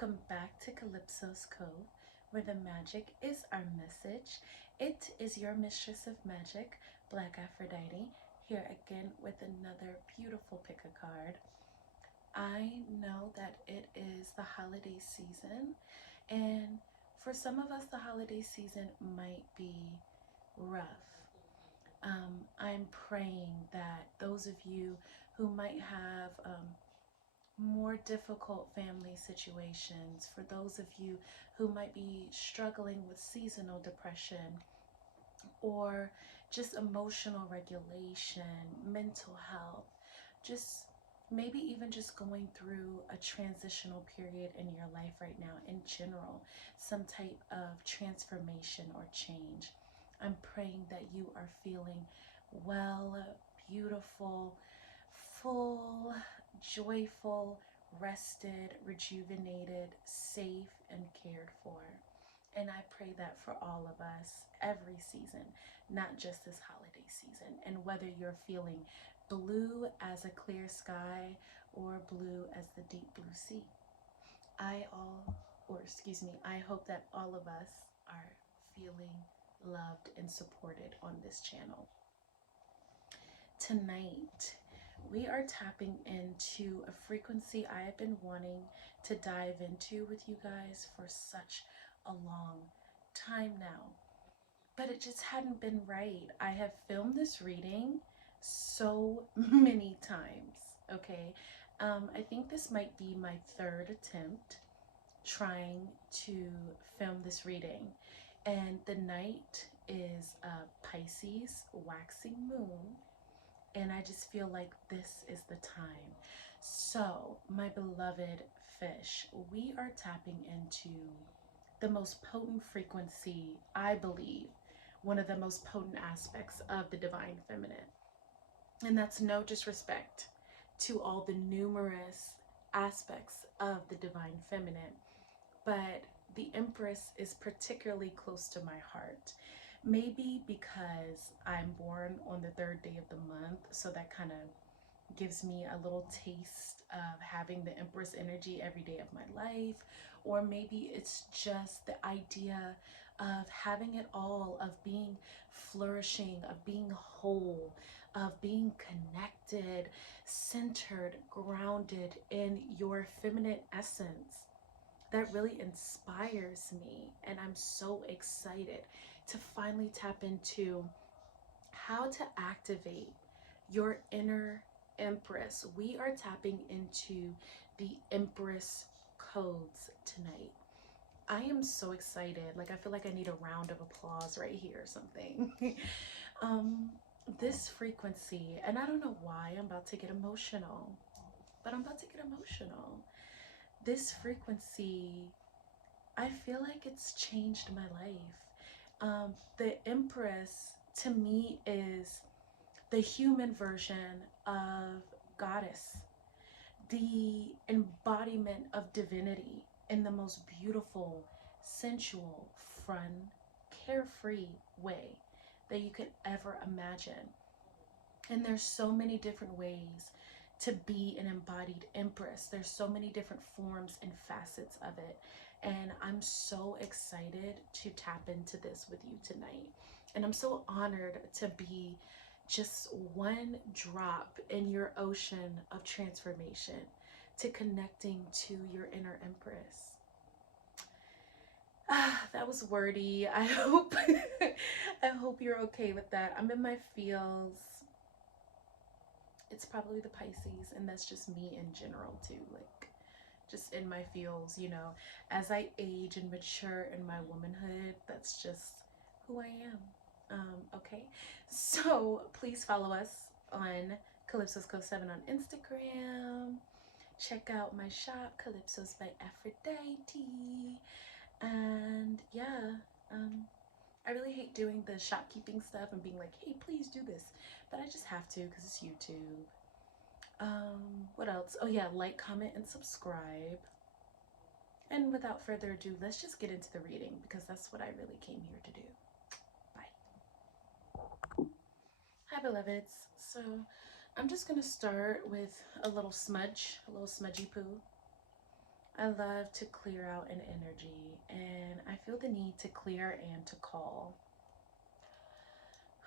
Welcome back to Calypso's Cove, where the magic is our message. It is your mistress of magic, BlkAfroditee, here again with another beautiful pick a card. I know that it is the holiday season, and for some of us, the holiday season might be rough. I'm praying that those of you who might have more difficult family situations, for those of you who might be struggling with seasonal depression or just emotional regulation, mental health, just maybe even just going through a transitional period in your life right now in general, some type of transformation or change. I'm praying that you are feeling well, beautiful, full, joyful, rested, rejuvenated, safe, and cared for. And I pray that for all of us every season, not just this holiday season. And whether you're feeling blue as a clear sky or blue as the deep blue sea, I hope that all of us are feeling loved and supported on this channel. Tonight, we are tapping into a frequency I have been wanting to dive into with you guys for such a long time now, but it just hadn't been right. I have filmed this reading so many times, okay? I think this might be my third attempt trying to film this reading, and the night is a Pisces waxing moon, and I just feel like this is the time. So, my beloved fish, we are tapping into the most potent frequency, I believe, one of the most potent aspects of the divine feminine. And that's no disrespect to all the numerous aspects of the divine feminine, but the Empress is particularly close to my heart. Maybe because I'm born on the third day of the month, so that kind of gives me a little taste of having the Empress energy every day of my life. Or maybe it's just the idea of having it all, of being flourishing, of being whole, of being connected, centered, grounded in your feminine essence. That really inspires me, and I'm so excited to finally tap into how to activate your inner Empress. We are tapping into the Empress codes tonight. I am so excited. Like, I feel like I need a round of applause right here or something. um, this frequency, and I don't know why I'm about to get emotional, but I'm about to get emotional. This frequency, I feel like it's changed my life. The Empress to me is the human version of goddess, the embodiment of divinity in the most beautiful, sensual, fun, carefree way that you could ever imagine. And there's so many different ways to be an embodied Empress. There's so many different forms and facets of it. And I'm so excited to tap into this with you tonight. And I'm so honored to be just one drop in your ocean of transformation, to connecting to your inner Empress. That was wordy. I hope I hope you're okay with that. I'm in my feels. It's probably the Pisces, and that's just me in general too, like just in my feels, you know. As I age and mature in my womanhood, that's just who I am. Okay, so please follow us on Calypso's Cove 7 on Instagram. Check out my shop, Calypso's by Aphrodite. And yeah, I really hate doing the shopkeeping stuff and being like, hey, please do this. But I just have to because it's YouTube. What else? Oh yeah, like, comment, and subscribe. And without further ado, let's just get into the reading because that's what I really came here to do. Bye. Hi, beloveds. So I'm just going to start with a little smudge, a little smudgy poo. I love to clear out an energy, and I feel the need to clear and to call.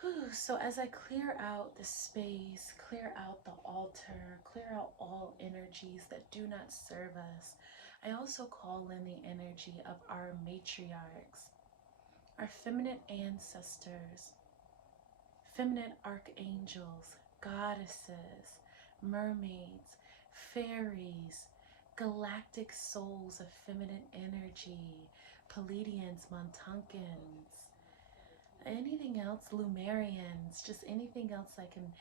Whew, so as I clear out the space, clear out the altar, clear out all energies that do not serve us, I also call in the energy of our matriarchs, our feminine ancestors, feminine archangels, goddesses, mermaids, fairies, galactic souls of feminine energy, Pleiadians, Montunkins, anything else, Lumerians, just anything else I can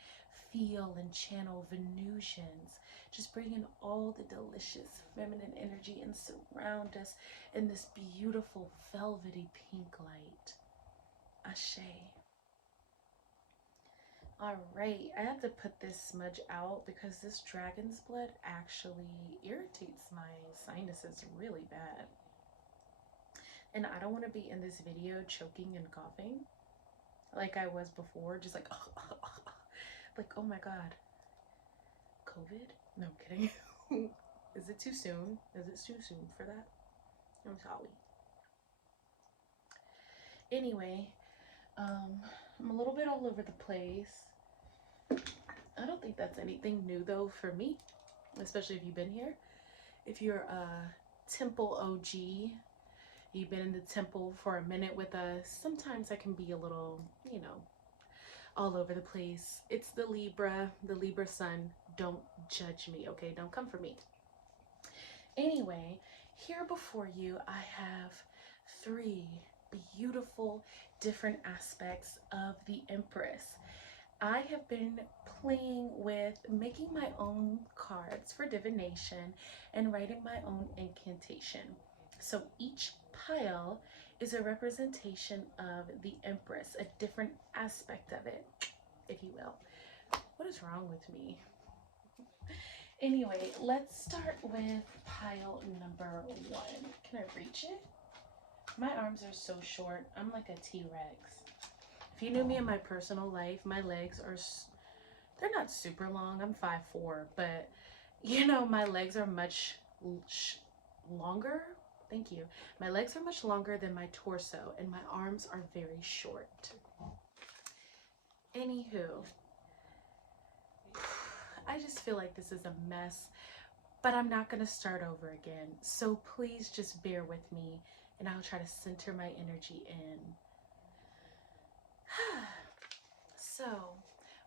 feel and channel, Venusians. Just bring in all the delicious feminine energy and surround us in this beautiful velvety pink light. Ashe. Alright, I had to put this smudge out because this dragon's blood actually irritates my sinuses really bad. And I don't want to be in this video choking and coughing like I was before, just like, like, oh my god, COVID? No, I'm kidding. Is it too soon? Is it too soon for that? I'm sorry. Anyway, I'm a little bit all over the place. I don't think that's anything new though for me, especially if you've been here. If you're a temple OG, you've been in the temple for a minute with us, sometimes I can be a little, you know, all over the place. It's the Libra sun. Don't judge me, okay? Don't come for me. Anyway, here before you, I have 3 beautiful different aspects of the Empress. I have been playing with making my own cards for divination and writing my own incantation. So each pile is a representation of the Empress, a different aspect of it, if you will. What is wrong with me? Anyway, let's start with pile number 1. Can I reach it? My arms are so short. I'm like a T-Rex. If you knew me in my personal life, my legs are, they're not super long. I'm 5'4", but you know, my legs are much longer. Thank you. My legs are much longer than my torso, and my arms are very short. Anywho, I just feel like this is a mess, but I'm not going to start over again. So please just bear with me, and I'll try to center my energy in. So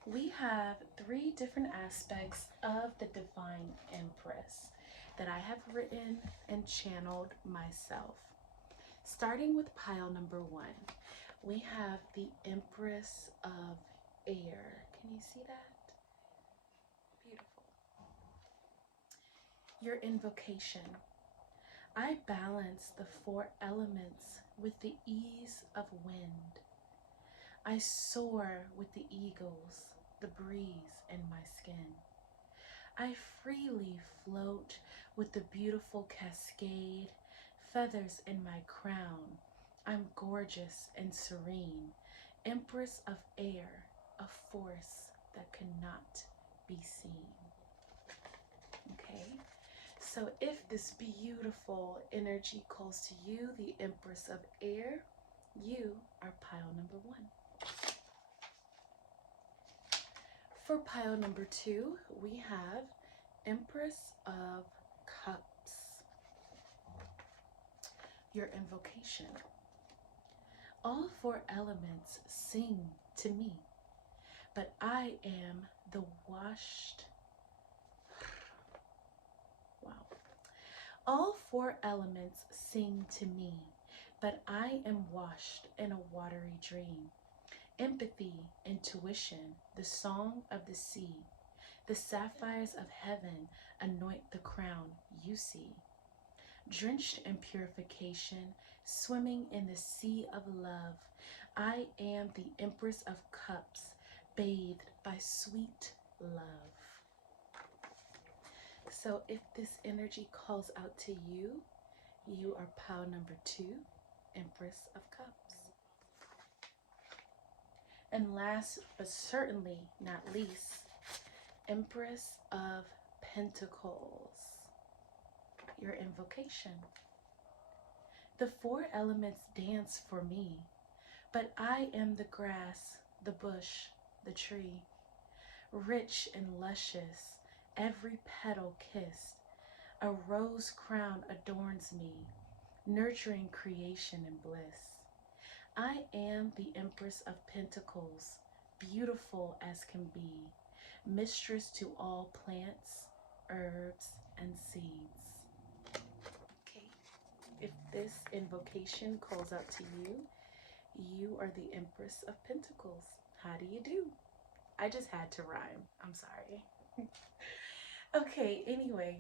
we have 3 different aspects of the Divine Empress that I have written and channeled myself. Starting with pile number 1, we have the Empress of Air. Can you see that? Beautiful. Your invocation. I balance the 4 elements with the ease of wind. I soar with the eagles, the breeze in my skin. I freely float with the beautiful cascade, feathers in my crown. I'm gorgeous and serene, Empress of Air, a force that cannot be seen. Okay, so if this beautiful energy calls to you, the Empress of Air, you are pile number 1. For pile number 2, we have Empress of Cups. Your invocation. All 4 elements sing to me, but I am the washed. Wow. All 4 elements sing to me, but I am washed in a watery dream. Empathy, intuition, the song of the sea, the sapphires of heaven anoint the crown you see. Drenched in purification, swimming in the sea of love, I am the Empress of Cups, bathed by sweet love. So if this energy calls out to you, you are pile number 2, Empress of Cups. And last but certainly not least, Empress of Pentacles. your invocation. The four elements dance for me, but I am the grass, the bush, the tree, rich and luscious, every petal kissed. A rose crown adorns me, nurturing creation and bliss. I am the Empress of Pentacles, beautiful as can be, mistress to all plants, herbs, and seeds. Okay, if this invocation calls out to you, you are the Empress of Pentacles. How do you do? I just had to rhyme. I'm sorry. Okay, anyway,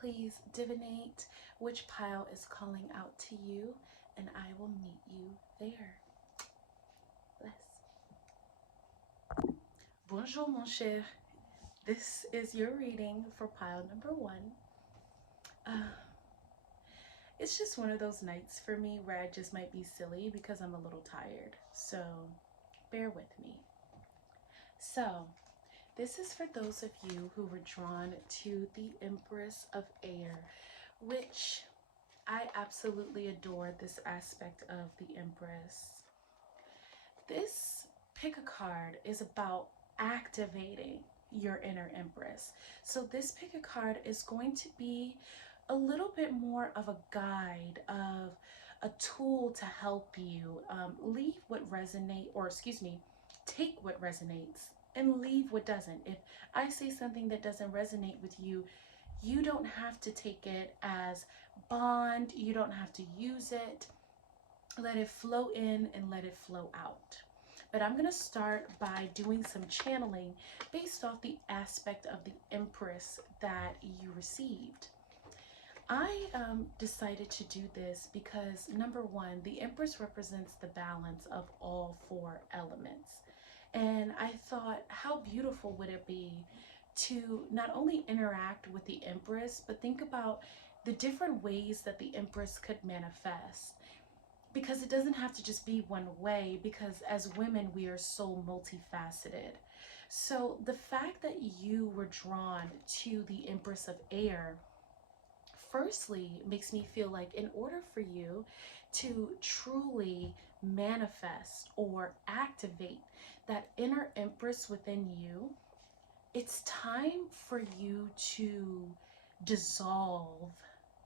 please divinate which pile is calling out to you, and I will meet you there. Bless. Bonjour, mon cher. This is your reading for pile number 1. It's just one of those nights for me where I just might be silly because I'm a little tired. So bear with me. So this is for those of you who were drawn to the Empress of Air, which I absolutely adore this aspect of the Empress. This pick a card is about activating your inner Empress. So this pick a card is going to be a little bit more of a guide, of a tool to help you leave what resonate, or excuse me, take what resonates and leave what doesn't. If I say something that doesn't resonate with you, you don't have to take it as bond. You don't have to use it. Let it flow in and let it flow out. But I'm going to start by doing some channeling based off the aspect of the Empress that you received. I decided to do this because, number one, the Empress represents the balance of all 4 elements. And I thought, how beautiful would it be to not only interact with the Empress, but think about the different ways that the Empress could manifest. Because it doesn't have to just be one way, because as women, we are so multifaceted. So the fact that you were drawn to the Empress of Air, firstly, makes me feel like in order for you to truly manifest or activate that inner Empress within you, it's time for you to dissolve.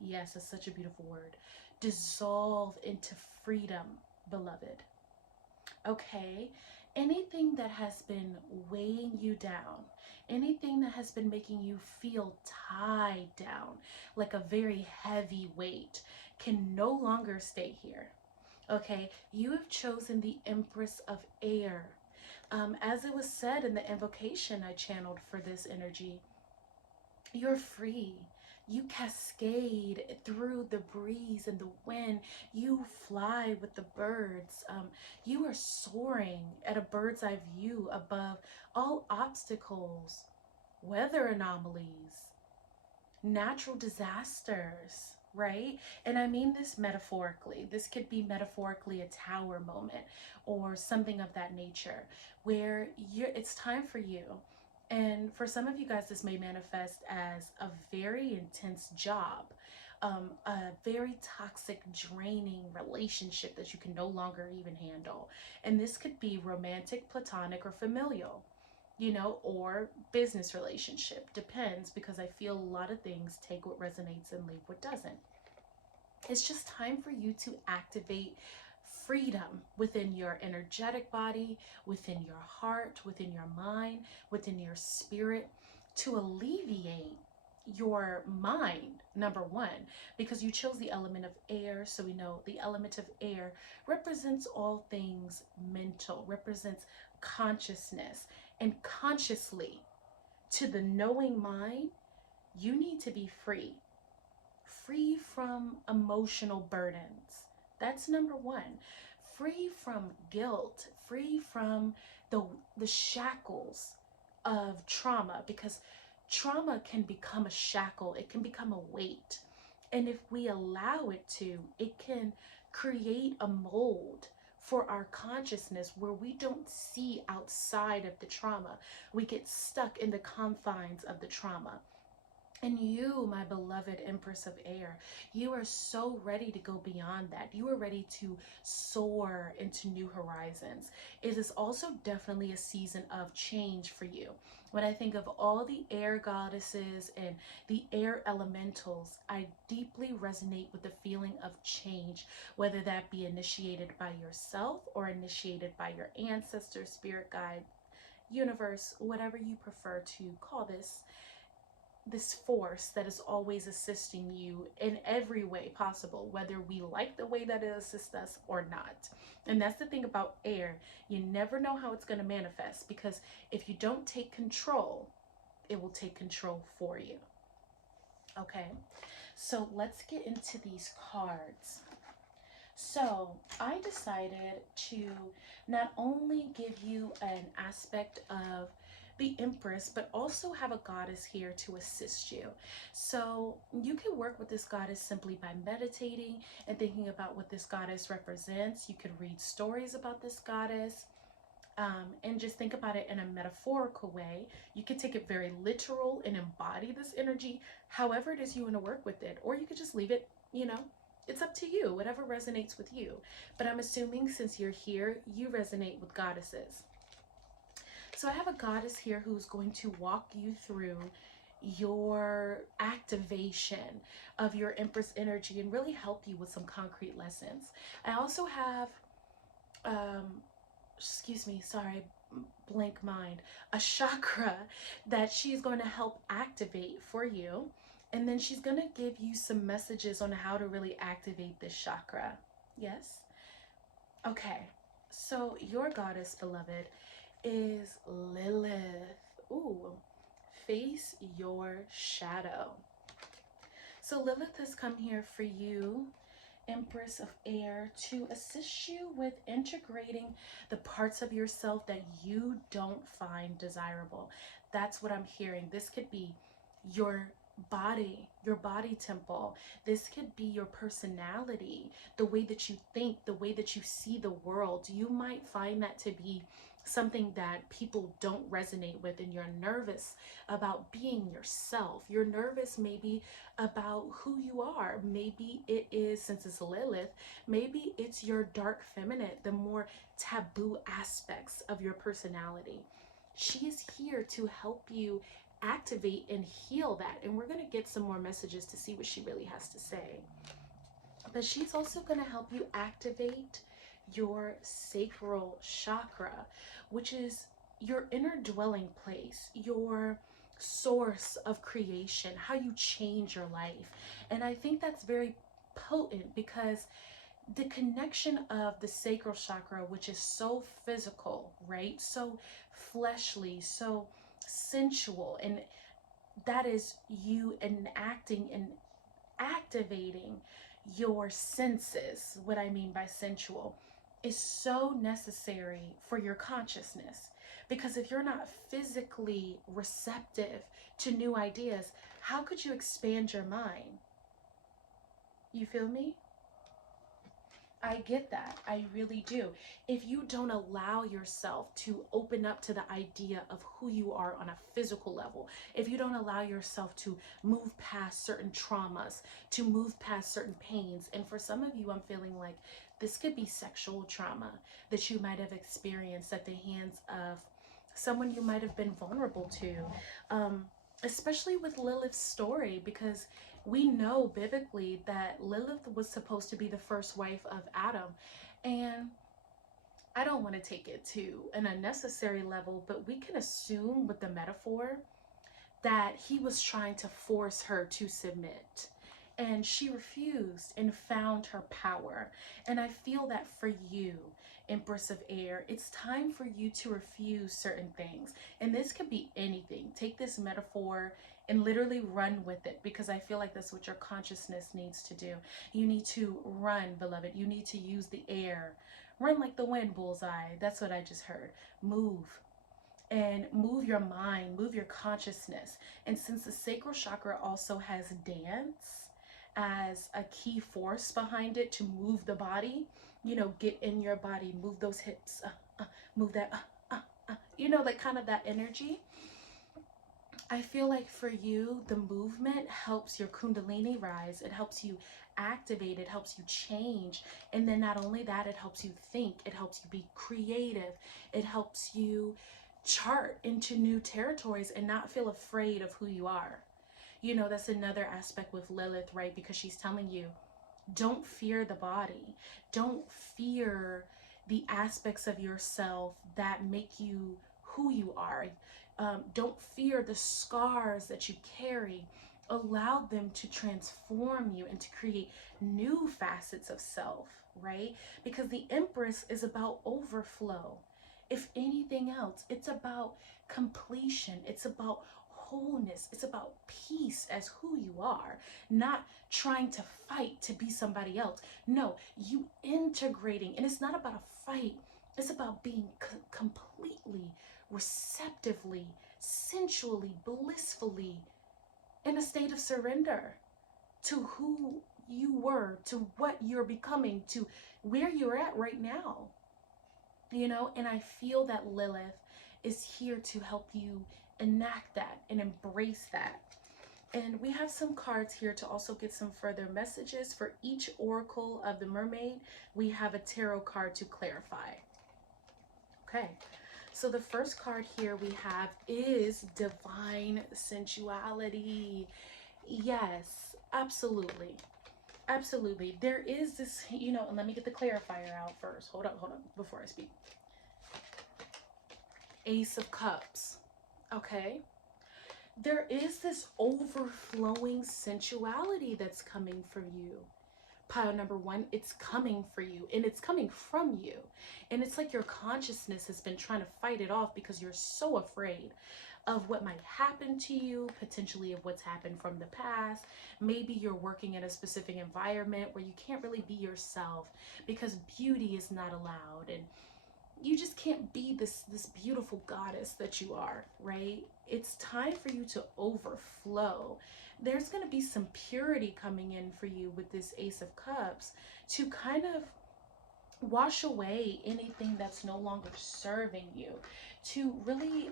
Yes, that's such a beautiful word. Dissolve into freedom, beloved. Okay? Anything that has been weighing you down, anything that has been making you feel tied down, like a very heavy weight, can no longer stay here. Okay? You have chosen the Empress of Air. As it was said in the invocation I channeled for this energy, you're free. You cascade through the breeze and the wind. You fly with the birds. You are soaring at a bird's eye view above all obstacles, weather anomalies, natural disasters, right? And I mean this metaphorically. This could be metaphorically a tower moment or something of that nature, where it's time for you. And for some of you guys, this may manifest as a very intense job, a very toxic, draining relationship that you can no longer even handle. And this could be romantic, platonic, or familial, you know, or business relationship. Depends, because I feel a lot of things take what resonates and leave what doesn't. It's just time for you to activate freedom within your energetic body, within your heart, within your mind, within your spirit, to alleviate your mind, number one, because you chose the element of air. So we know the element of air represents all things mental, represents consciousness, and consciously, to the knowing mind, you need to be free from emotional burdens. That's number one. Free from guilt, free from the shackles of trauma, because trauma can become a shackle, it can become a weight. And if we allow it to, it can create a mold for our consciousness where we don't see outside of the trauma. We get stuck in the confines of the trauma. And you, my beloved Empress of Air, you are so ready to go beyond that. You are ready to soar into new horizons. It is also definitely a season of change for you. When I think of all the air goddesses and the air elementals, I deeply resonate with the feeling of change, whether that be initiated by yourself or initiated by your ancestors, spirit guide, universe, whatever you prefer to call this force that is always assisting you in every way possible, whether we like the way that it assists us or not. And that's the thing about air. You never know how it's going to manifest, because if you don't take control, it will take control for you. Okay, so let's get into these cards. So I decided to not only give you an aspect of the Empress, but also have a goddess here to assist you. So you can work with this goddess simply by meditating and thinking about what this goddess represents. You could read stories about this goddess. And just think about it in a metaphorical way. You could take it very literal and embody this energy, however it is you want to work with it, or you could just leave it, it's up to you, whatever resonates with you. But I'm assuming since you're here, you resonate with goddesses. So I have a goddess here who's going to walk you through your activation of your Empress energy and really help you with some concrete lessons. I also have, excuse me, sorry, blank mind, a chakra that she's going to help activate for you. And then she's going to give you some messages on how to really activate this chakra. Yes? Okay. So your goddess, beloved, is Lilith. Ooh. Face your shadow. So Lilith has come here for you, Empress of Air, to assist you with integrating the parts of yourself that you don't find desirable. That's what I'm hearing. This could be your body temple. This could be your personality, the way that you think, the way that you see the world. You might find that to be something that people don't resonate with, and you're nervous about being yourself. You're nervous maybe about who you are. Maybe it is, since it's Lilith, maybe it's your dark feminine, the more taboo aspects of your personality. She is here to help you activate and heal that. And we're going to get some more messages to see what she really has to say. But she's also going to help you activate your sacral chakra, which is your inner dwelling place, your source of creation, how you change your life. And I think that's very potent, because the connection of the sacral chakra, which is so physical, right? So fleshly, so sensual, and that is you enacting and activating your senses. What I mean by sensual is so necessary for your consciousness, because if you're not physically receptive to new ideas, how could you expand your mind? You feel me? I get that. I really do. If you don't allow yourself to open up to the idea of who you are on a physical level, if you don't allow yourself to move past certain traumas, to move past certain pains, and for some of you, I'm feeling like this could be sexual trauma that you might have experienced at the hands of someone you might have been vulnerable to, especially with Lilith's story, because we know biblically that Lilith was supposed to be the first wife of Adam. And I don't want to take it to an unnecessary level, but we can assume with the metaphor that he was trying to force her to submit. And she refused and found her power. And I feel that for you, Empress of Air, it's time for you to refuse certain things. And this could be anything. Take this metaphor and literally run with it, because I feel like that's what your consciousness needs to do. You need to run, beloved. You need to use the air. Run like the wind, bullseye. That's what I just heard. Move. And move your mind, move your consciousness. And since the sacral chakra also has dance as a key force behind it to move the body, get in your body, move those hips, move that, like kind of that energy. I feel like for you, the movement helps your kundalini rise. It helps you activate, it helps you change. And then not only that, it helps you think, it helps you be creative, it helps you chart into new territories and not feel afraid of who you are. You know, that's another aspect with Lilith, right? Because she's telling you, don't fear the body. Don't fear the aspects of yourself that make you who you are. Don't fear the scars that you carry. Allow them to transform you and to create new facets of self, right? Because the Empress is about overflow. If anything else, it's about completion. It's about wholeness. It's about peace as who you are, not trying to fight to be somebody else. No, you integrating. And it's not about a fight. It's about being completely, receptively, sensually, blissfully in a state of surrender to who you were, to what you're becoming, to where you're at right now. You know, and I feel that Lilith is here to help you enact that and embrace that. And we have some cards here to also get some further messages. For each oracle of the mermaid, we have a tarot card to clarify. Okay, so the first card here we have is divine sensuality. Yes, absolutely. Absolutely. There is this, you know, and let me get the clarifier out first. Hold on, before I speak. Ace of Cups. Okay. There is this overflowing sensuality that's coming for you. Pile number one, it's coming for you and it's coming from you. And it's like your consciousness has been trying to fight it off because you're so afraid of what might happen to you, potentially of what's happened from the past. Maybe you're working in a specific environment where you can't really be yourself because beauty is not allowed, and you just can't be this beautiful goddess that you are, right? It's time for you to overflow. There's going to be some purity coming in for you with this Ace of Cups to kind of wash away anything that's no longer serving you, to really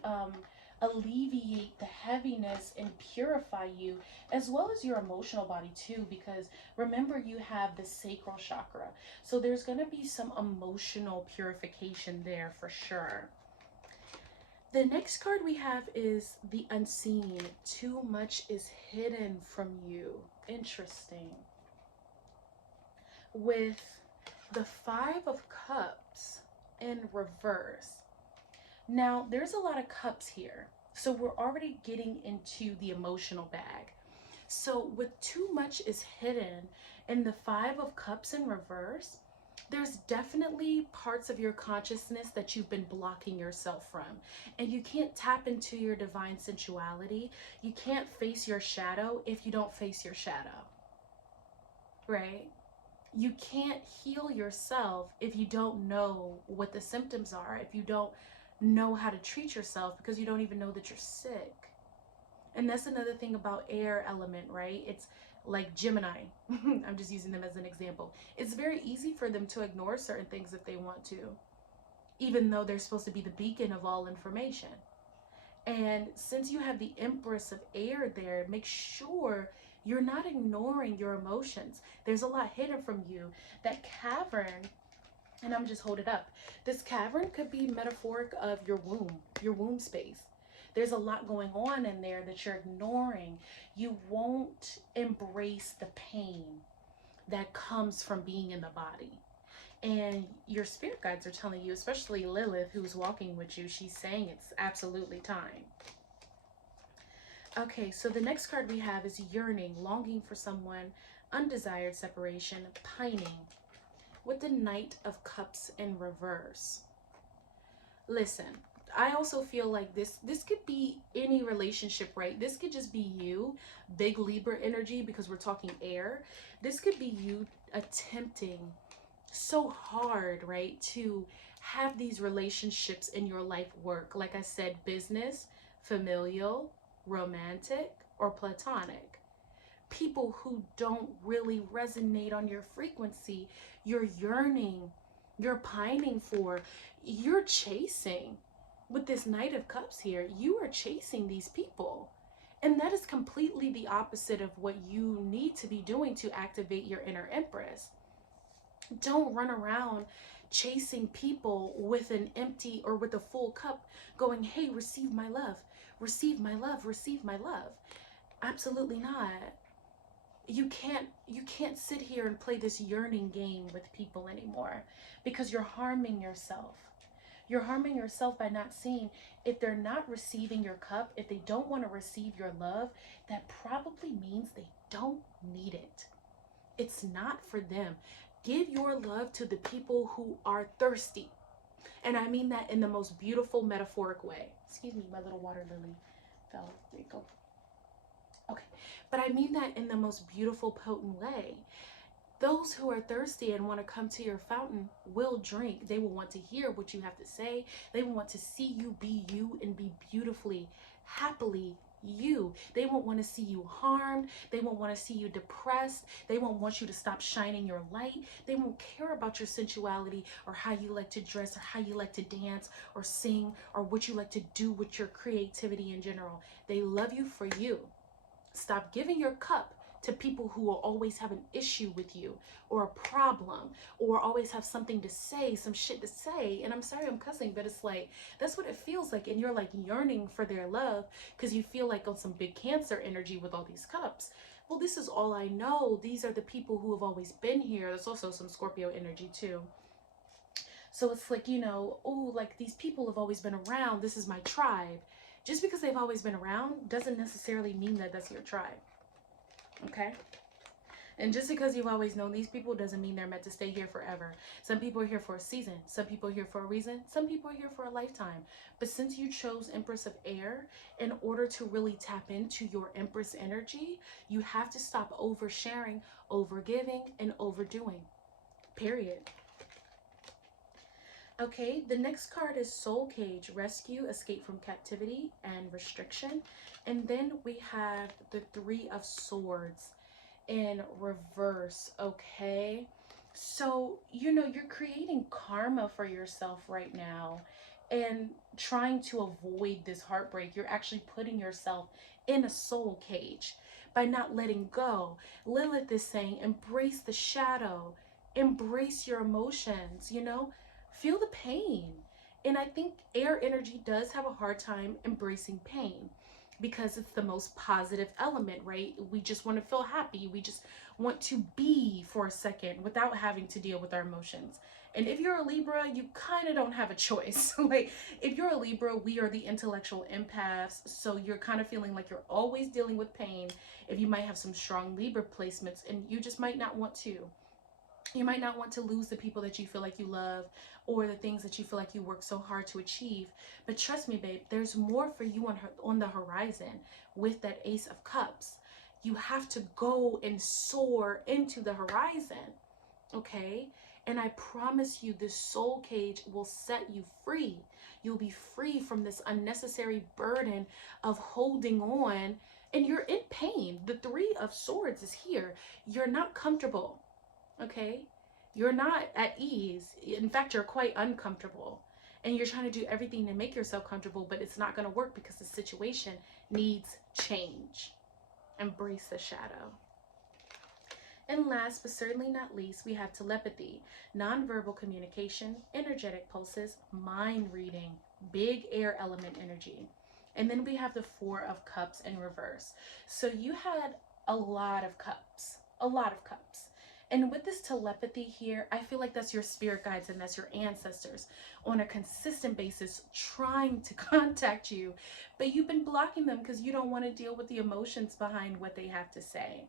alleviate the heaviness and purify you, as well as your emotional body too, because remember, you have the sacral chakra, so there's going to be some emotional purification there for sure. The next card we have is the unseen. Too much is hidden from you. Interesting. With the Five of Cups in reverse. Now, there's a lot of cups here. So we're already getting into the emotional bag. So with too much is hidden in the Five of Cups in reverse, there's definitely parts of your consciousness that you've been blocking yourself from. And you can't tap into your divine sensuality. You can't face your shadow if you don't face your shadow. Right? You can't heal yourself if you don't know what the symptoms are, if you don't know how to treat yourself, because you don't even know that you're sick. And that's another thing about air element, right? It's like Gemini. I'm just using them as an example. It's very easy for them to ignore certain things if they want to, even though they're supposed to be the beacon of all information. And since you have the Empress of Air there, make sure you're not ignoring your emotions. There's a lot hidden from you. That cavern, and I'm just hold it up. This cavern could be metaphoric of your womb space. There's a lot going on in there that you're ignoring. You won't embrace the pain that comes from being in the body. And your spirit guides are telling you, especially Lilith, who's walking with you, she's saying it's absolutely time. Okay, so the next card we have is yearning, longing for someone, undesired separation, pining, with the Knight of Cups in reverse. Listen, I also feel like this could be any relationship, right? This could just be you, big Libra energy, because we're talking air. This could be you attempting so hard, right, to have these relationships in your life work. Like I said, business, familial, romantic, or platonic. People who don't really resonate on your frequency, you're yearning, you're pining for, you're chasing. With this Knight of Cups here, you are chasing these people. And that is completely the opposite of what you need to be doing to activate your inner Empress. Don't run around chasing people with an empty or with a full cup going, hey, receive my love, receive my love, receive my love. Absolutely not. You can't sit here and play this yearning game with people anymore, because you're harming yourself. You're harming yourself by not seeing, if they're not receiving your cup, if they don't want to receive your love, that probably means they don't need it. It's not for them. Give your love to the people who are thirsty. And I mean that in the most beautiful metaphoric way. Excuse me, my little water lily fell. There you go. Okay. But I mean that in the most beautiful, potent way. Those who are thirsty and want to come to your fountain will drink. They will want to hear what you have to say. They will want to see you be you and be beautifully, happily you. They won't want to see you harmed. They won't want to see you depressed. They won't want you to stop shining your light. They won't care about your sensuality or how you like to dress or how you like to dance or sing or what you like to do with your creativity in general. They love you for you. Stop giving your cup to people who will always have an issue with you or a problem or always have something to say, some shit to say. And I'm sorry I'm cussing, but it's like, that's what it feels like. And you're like yearning for their love because you feel like on some big Cancer energy with all these cups. Well, this is all I know. These are the people who have always been here. There's also some Scorpio energy too. So it's like, oh, like these people have always been around. This is my tribe. Just because they've always been around doesn't necessarily mean that that's your tribe. Okay? And just because you've always known these people doesn't mean they're meant to stay here forever. Some people are here for a season. Some people are here for a reason. Some people are here for a lifetime. But since you chose Empress of Air, in order to really tap into your Empress energy, you have to stop oversharing, overgiving, and overdoing. Period. Okay, the next card is Soul Cage, Rescue, Escape from Captivity, and Restriction. And then we have the Three of Swords in reverse, okay? So, you're creating karma for yourself right now and trying to avoid this heartbreak. You're actually putting yourself in a soul cage by not letting go. Lilith is saying, embrace the shadow, embrace your emotions, feel the pain. And I think air energy does have a hard time embracing pain because it's the most positive element, right? We just want to feel happy. We just want to be for a second without having to deal with our emotions. And if you're a Libra, you kind of don't have a choice. Like, if you're a Libra, we are the intellectual empaths. So you're kind of feeling like you're always dealing with pain. If you might have some strong Libra placements, and you just might not want to. You might not want to lose the people that you feel like you love or the things that you feel like you work so hard to achieve. But trust me, babe, there's more for you on the horizon with that Ace of Cups. You have to go and soar into the horizon, okay? And I promise you, this soul cage will set you free. You'll be free from this unnecessary burden of holding on, and you're in pain. The Three of Swords is here. You're not comfortable. Okay? You're not at ease. In fact, you're quite uncomfortable. And you're trying to do everything to make yourself comfortable, but it's not going to work because the situation needs change. Embrace the shadow. And last but certainly not least, we have telepathy, nonverbal communication, energetic pulses, mind reading, big air element energy. And then we have the Four of Cups in reverse. So you had a lot of cups, a lot of cups. And with this telepathy here, I feel like that's your spirit guides and that's your ancestors on a consistent basis trying to contact you. But you've been blocking them because you don't want to deal with the emotions behind what they have to say.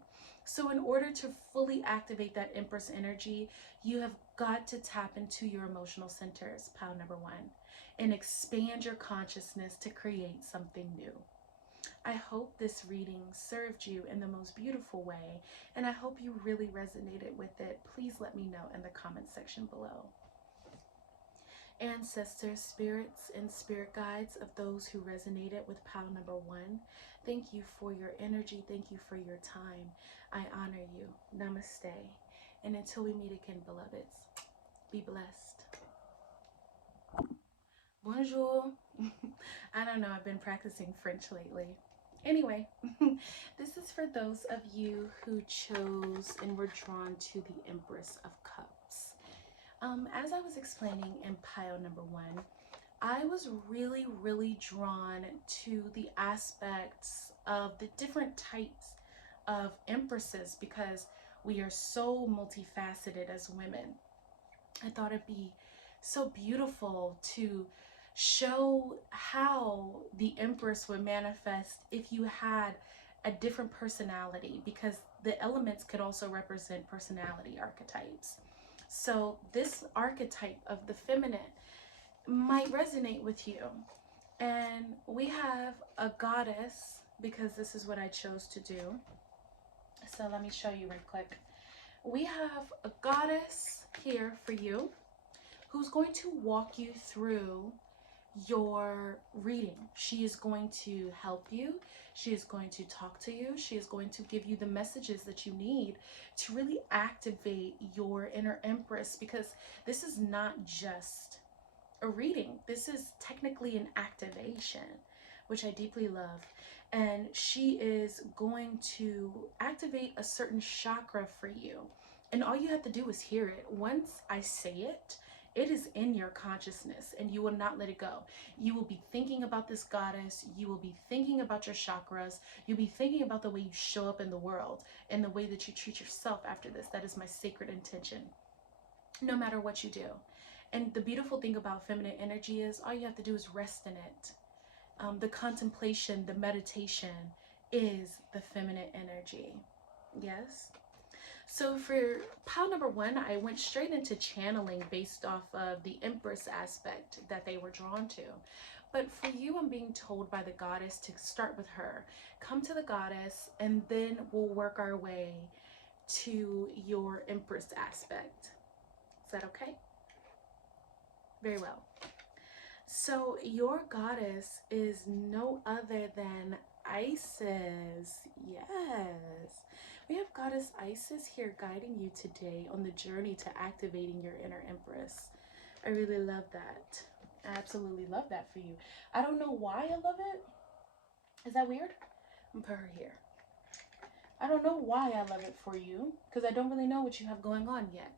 So in order to fully activate that Empress energy, you have got to tap into your emotional centers, pile number one, and expand your consciousness to create something new. I hope this reading served you in the most beautiful way, and I hope you really resonated with it. Please let me know in the comment section below. Ancestors, spirits, and spirit guides of those who resonated with pile number one, thank you for your energy. Thank you for your time. I honor you. Namaste. And until we meet again, beloveds, be blessed. Bonjour. I don't know. I've been practicing French lately. Anyway, this is for those of you who chose and were drawn to the Empress of Cups. As I was explaining in pile number 1, I was really drawn to the aspects of the different types of empresses because we are so multifaceted as women. I thought it'd be so beautiful to show how the Empress would manifest if you had a different personality, because the elements could also represent personality archetypes. So this archetype of the feminine might resonate with you. And we have a goddess because this is what I chose to do. So let me show you right quick. We have a goddess here for you who's going to walk you through your reading. She is going to help you. She is going to talk to you. She is going to give you the messages that you need to really activate your inner empress, because this is not just a reading. This is technically an activation, which I deeply love. And she is going to activate a certain chakra for you. And all you have to do is hear it. Once I say it, it is in your consciousness and you will not let it go. You will be thinking about this goddess. You will be thinking about your chakras. You'll be thinking about the way you show up in the world and the way that you treat yourself after this. That is my sacred intention, no matter what you do. And the beautiful thing about feminine energy is all you have to do is rest in it. The contemplation, the meditation is the feminine energy. Yes. So for pile number 1, I went straight into channeling based off of the Empress aspect that they were drawn to. But for you, I'm being told by the goddess to start with her. Come to the goddess and then we'll work our way to your Empress aspect. Is that okay? Very well. So your goddess is no other than Isis. Yes. We have Goddess Isis here guiding you today on the journey to activating your inner empress. I really love that. I absolutely love that for you. I don't know why I love it. Is that weird? I'm gonna put her here. I don't know why I love it for you, because I don't really know what you have going on yet.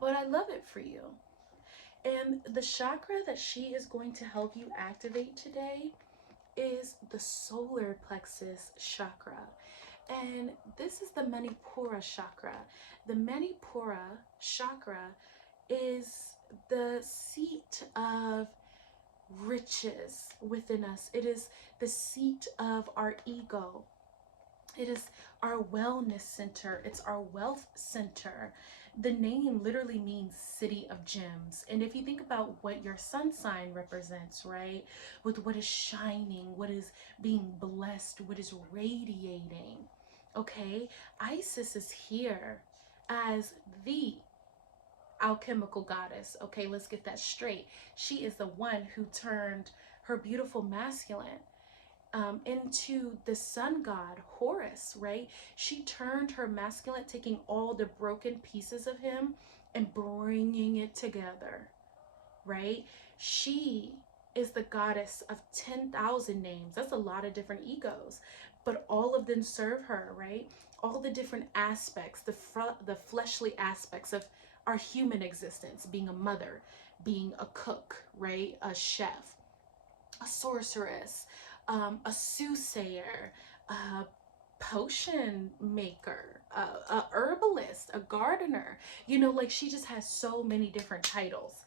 But I love it for you. And the chakra that she is going to help you activate today is the solar plexus chakra. And this is the Manipura chakra. The Manipura chakra is the seat of riches within us. It is the seat of our ego. It is our wellness center. It's our wealth center. The name literally means city of gems. And if you think about what your sun sign represents, right? With what is shining, what is being blessed, what is radiating, okay? Isis is here as the alchemical goddess. Okay, let's get that straight. She is the one who turned her beautiful masculine into the sun god Horus, right? She turned her masculine, taking all the broken pieces of him and bringing it together, right? She is the goddess of 10,000 names. That's a lot of different egos, but all of them serve her, right? All the different aspects, the fleshly aspects of our human existence, being a mother, being a cook, right? A chef, a sorceress, a soothsayer, a potion maker, a herbalist, a gardener. You know, like she just has so many different titles.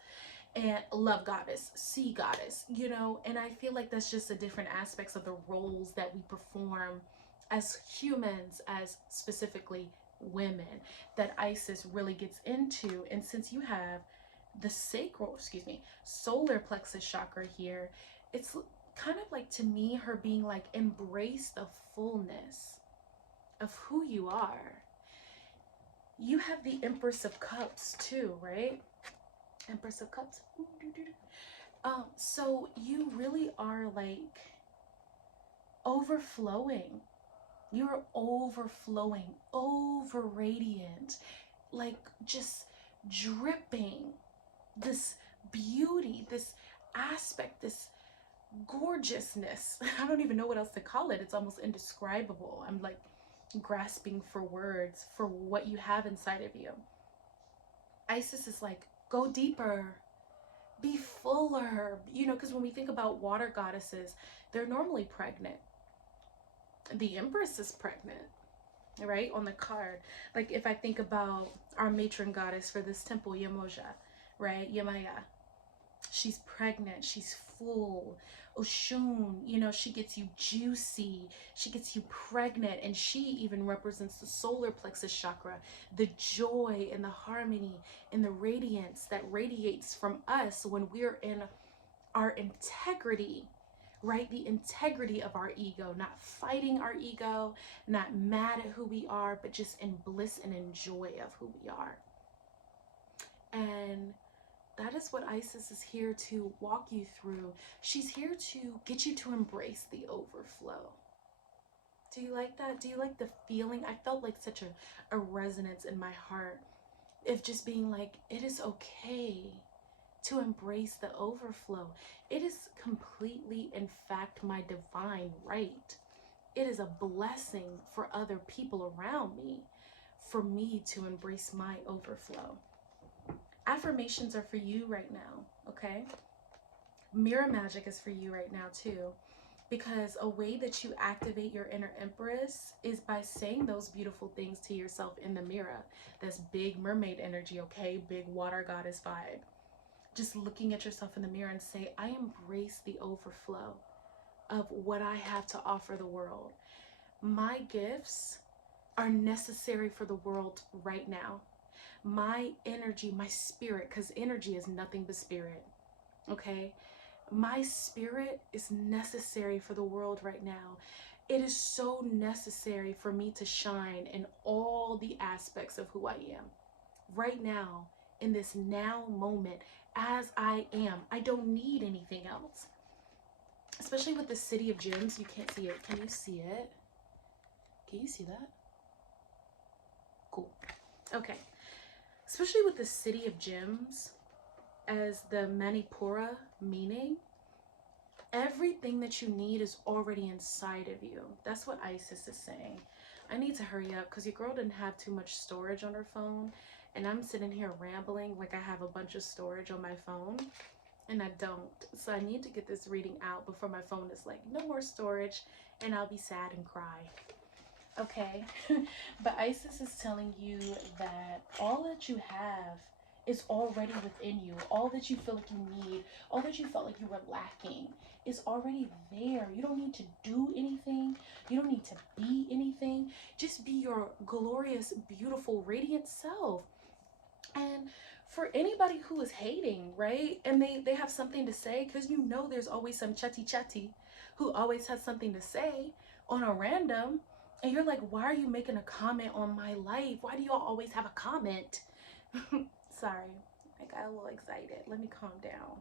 And love goddess, sea goddess, you know, and I feel like that's just the different aspects of the roles that we perform as humans, as specifically women, that Isis really gets into. And since you have the solar plexus chakra here, it's kind of like, to me, her being like, embrace the fullness of who you are. You have the Empress of Cups too, right? Empress of Cups. So you really are like overflowing. You're overflowing, over radiant, like just dripping this beauty, this aspect, this gorgeousness. I don't even know what else to call it. It's almost indescribable. I'm like grasping for words for what you have inside of you. Isis is like, go deeper, be fuller, you know, because when we think about water goddesses, they're normally pregnant. The Empress is pregnant, right? On the card. Like if I think about our matron goddess for this temple, Yamoja, right? Yamaya. She's pregnant, she's full. Oshun, you know, she gets you juicy, she gets you pregnant, and she even represents the solar plexus chakra, the joy and the harmony and the radiance that radiates from us when we're in our integrity, right? The integrity of our ego, not fighting our ego, not mad at who we are, but just in bliss and in joy of who we are. And that is what Isis is here to walk you through. She's here to get you to embrace the overflow. Do you like that? Do you like the feeling? I felt like such a resonance in my heart of just being like, it is okay to embrace the overflow. It is completely, in fact, my divine right. It is a blessing for other people around me, for me to embrace my overflow. Affirmations are for you right now, okay? Mirror magic is for you right now too, because a way that you activate your inner empress is by saying those beautiful things to yourself in the mirror. That's big mermaid energy, okay? Big water goddess vibe. Just looking at yourself in the mirror and say, I embrace the overflow of what I have to offer the world. My gifts are necessary for the world right now. My energy, my spirit, because energy is nothing but spirit, okay? My spirit is necessary for the world right now. It is so necessary for me to shine in all the aspects of who I am. Right now, in this now moment, as I am. I don't need anything else. Especially with the City of Gems, you can't see it. Can you see it? Can you see that? Cool. Okay. Especially with the City of Gems as the Manipura meaning, everything that you need is already inside of you. That's what Isis is saying. I need to hurry up because your girl didn't have too much storage on her phone, and I'm sitting here rambling like I have a bunch of storage on my phone, and I don't. So I need to get this reading out before my phone is like, no more storage, and I'll be sad and cry. Okay, but Isis is telling you that all that you have is already within you. All that you feel like you need, all that you felt like you were lacking is already there. You don't need to do anything. You don't need to be anything. Just be your glorious, beautiful, radiant self. And for anybody who is hating, right? And they have something to say, because you know there's always some chatty who always has something to say on a random. And you're like, why are you making a comment on my life? Why do y'all always have a comment? Sorry, I got a little excited. Let me calm down.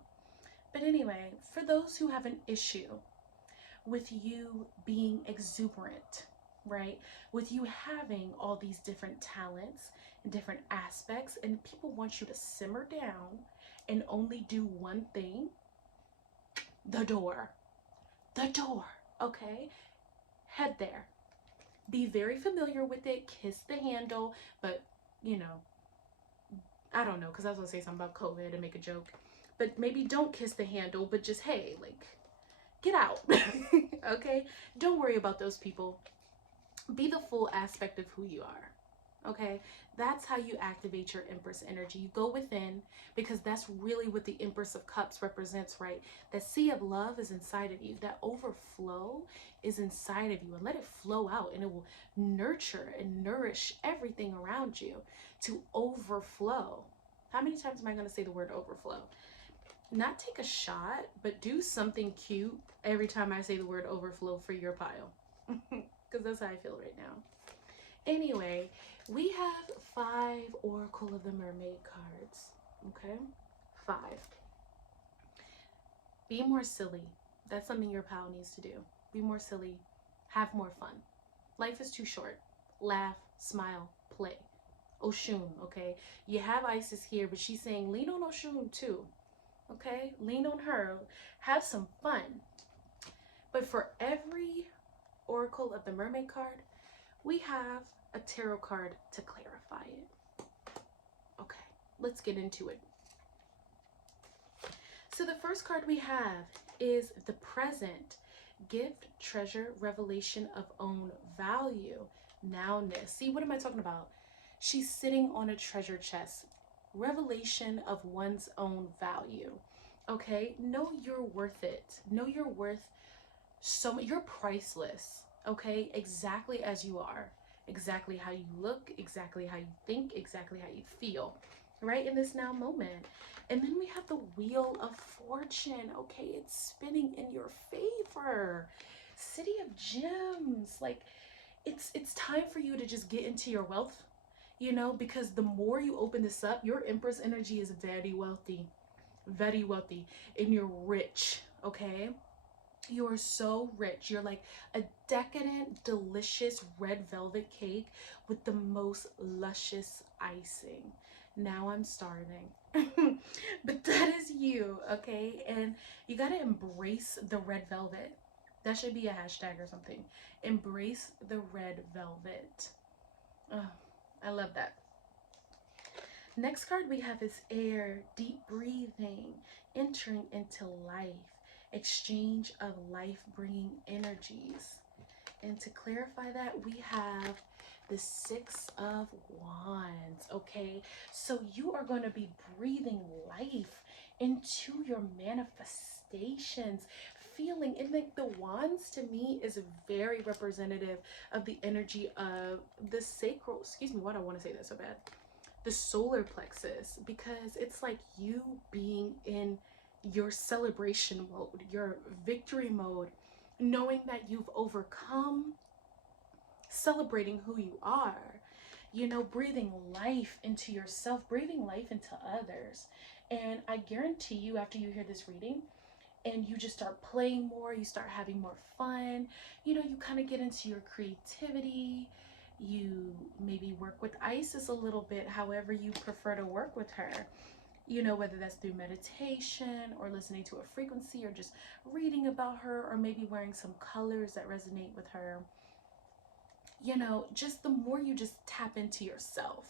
But anyway, for those who have an issue with you being exuberant, right? With you having all these different talents and different aspects, and people want you to simmer down and only do one thing, the door. The door, okay? Head there. Be very familiar with it. Kiss the handle, but, you know, I don't know, because I was going to say something about COVID and make a joke. But maybe don't kiss the handle, but just, hey, like, get out, okay? Don't worry about those people. Be the full aspect of who you are, okay? That's how you activate your Empress energy. You go within, because that's really what the Empress of Cups represents, right? That sea of love is inside of you. That overflow is inside of you, and let it flow out, and it will nurture and nourish everything around you to overflow. How many times am I going to say the word overflow? Not take a shot, but do something cute every time I say the word overflow for your pile. Because that's how I feel right now. Anyway, we have 5 Oracle of the Mermaid cards. Okay? 5. Be more silly. That's something your pal needs to do. Be more silly. Have more fun. Life is too short. Laugh, smile, play. Oshun, okay? You have Isis here, but she's saying lean on Oshun too. Okay? Lean on her. Have some fun. But for every oracle of the mermaid card, we have a tarot card to clarify it. Okay, let's get into it. So the first card we have is the present. Gift, treasure, revelation of own value, nowness. See, what am I talking about? She's sitting on a treasure chest. Revelation of one's own value. Okay, know you're worth it. Know you're worth so much. You're priceless. Okay, exactly as you are. Exactly how you look, exactly how you think, exactly how you feel. Right in this now moment. And then we have the Wheel of Fortune. Okay, it's spinning in your favor. City of Gems. Like, it's time for you to just get into your wealth, you know, because the more you open this up, your Empress energy is very wealthy. Very wealthy. And you're rich, okay? You are so rich. You're like a decadent, delicious red velvet cake with the most luscious icing. Now I'm starving. But that is you, okay? And you got to embrace the red velvet. That should be a hashtag or something. Embrace the red velvet. Oh, I love that. Next card we have is air, deep breathing, entering into life, exchange of life-bringing energies. And to clarify that, we have the Six of Wands, okay? So you are going to be breathing life into your manifestations, feeling, and like the wands to me is very representative of the energy of the sacral, excuse me, why do I want to say that so bad? The solar plexus, because it's like you being in your celebration mode, your victory mode, knowing that you've overcome, celebrating who you are, you know, breathing life into yourself, breathing life into others. And I guarantee you, after you hear this reading and you just start playing more, you start having more fun, you know, you kind of get into your creativity. You maybe work with Isis a little bit, however you prefer to work with her, you know, whether that's through meditation or listening to a frequency or just reading about her, or maybe wearing some colors that resonate with her. You know, just the more you just tap into yourself,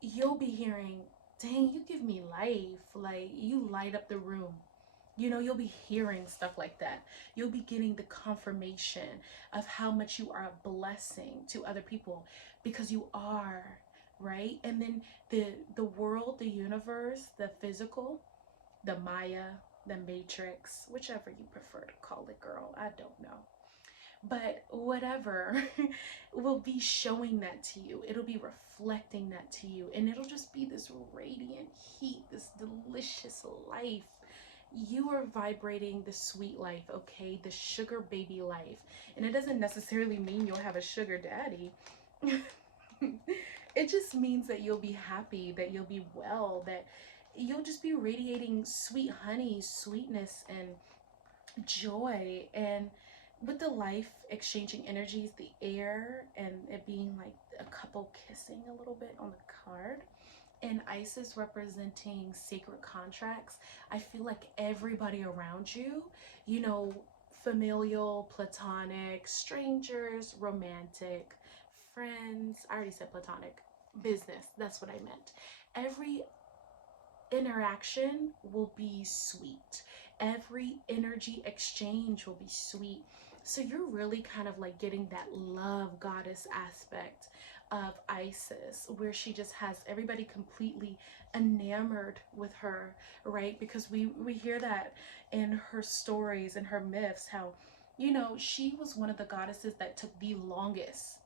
you'll be hearing, dang, you give me life. Like, you light up the room. You know, you'll be hearing stuff like that. You'll be getting the confirmation of how much you are a blessing to other people, because you are, right? And then the world, the universe, the physical, the Maya, the Matrix, whichever you prefer to call it, girl. I don't know. But whatever will be showing that to you. It'll be reflecting that to you. And it'll just be this radiant heat, this delicious life. You are vibrating the sweet life, okay? The sugar baby life. And it doesn't necessarily mean you'll have a sugar daddy. It just means that you'll be happy, that you'll be well, that you'll just be radiating sweet honey, sweetness, and joy. And with the life exchanging energies, the air, and it being like a couple kissing a little bit on the card, and Isis representing sacred contracts, I feel like everybody around you, you know, familial, platonic, strangers, romantic, friends, I already said platonic, business, that's what I meant. Every interaction will be sweet. Every energy exchange will be sweet. So you're really kind of like getting that love goddess aspect of Isis, where she just has everybody completely enamored with her, right? Because we hear that in her stories and her myths, how, you know, she was one of the goddesses that took the longest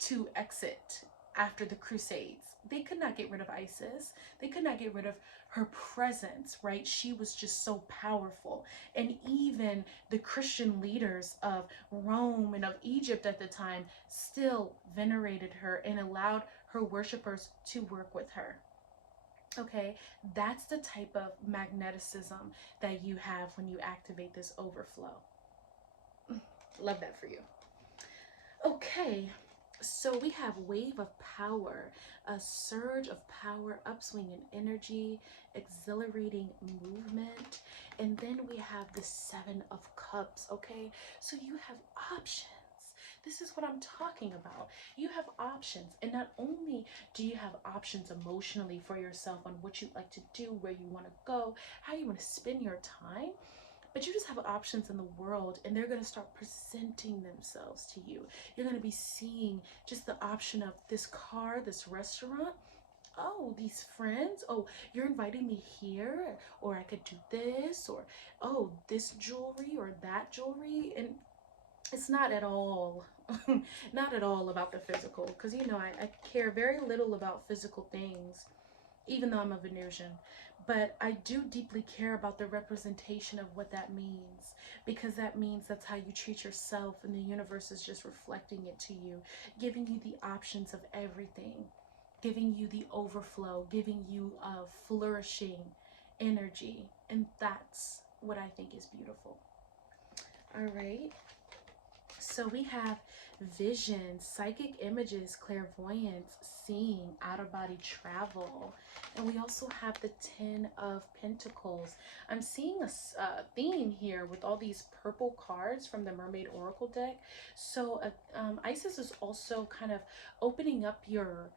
to exit after the Crusades. They could not get rid of Isis. They could not get rid of her presence, right? She was just so powerful. And even the Christian leaders of Rome and of Egypt at the time still venerated her and allowed her worshipers to work with her. Okay, that's the type of magneticism that you have when you activate this overflow. Love that for you. Okay, so we have wave of power, a surge of power, upswing in energy, exhilarating movement. And then we have the Seven of Cups, okay? So you have options. This is what I'm talking about. You have options. And not only do you have options emotionally for yourself on what you like to do, where you want to go, how you want to spend your time, but you just have options in the world, and they're going to start presenting themselves to you. You're going to be seeing just the option of this car, this restaurant. Oh, these friends. Oh, you're inviting me here, or I could do this, or oh, this jewelry or that jewelry. And it's not at all not at all about the physical, because you know I care very little about physical things, even though I'm a Venusian. But I do deeply care about the representation of what that means, because that means that's how you treat yourself, and the universe is just reflecting it to you, giving you the options of everything, giving you the overflow, giving you a flourishing energy. And that's what I think is beautiful. All right. So we have vision, psychic images, clairvoyance, seeing, outer body travel. And we also have the 10 of Pentacles. I'm seeing a theme here with all these purple cards from the Mermaid Oracle deck. So Isis is also kind of opening up your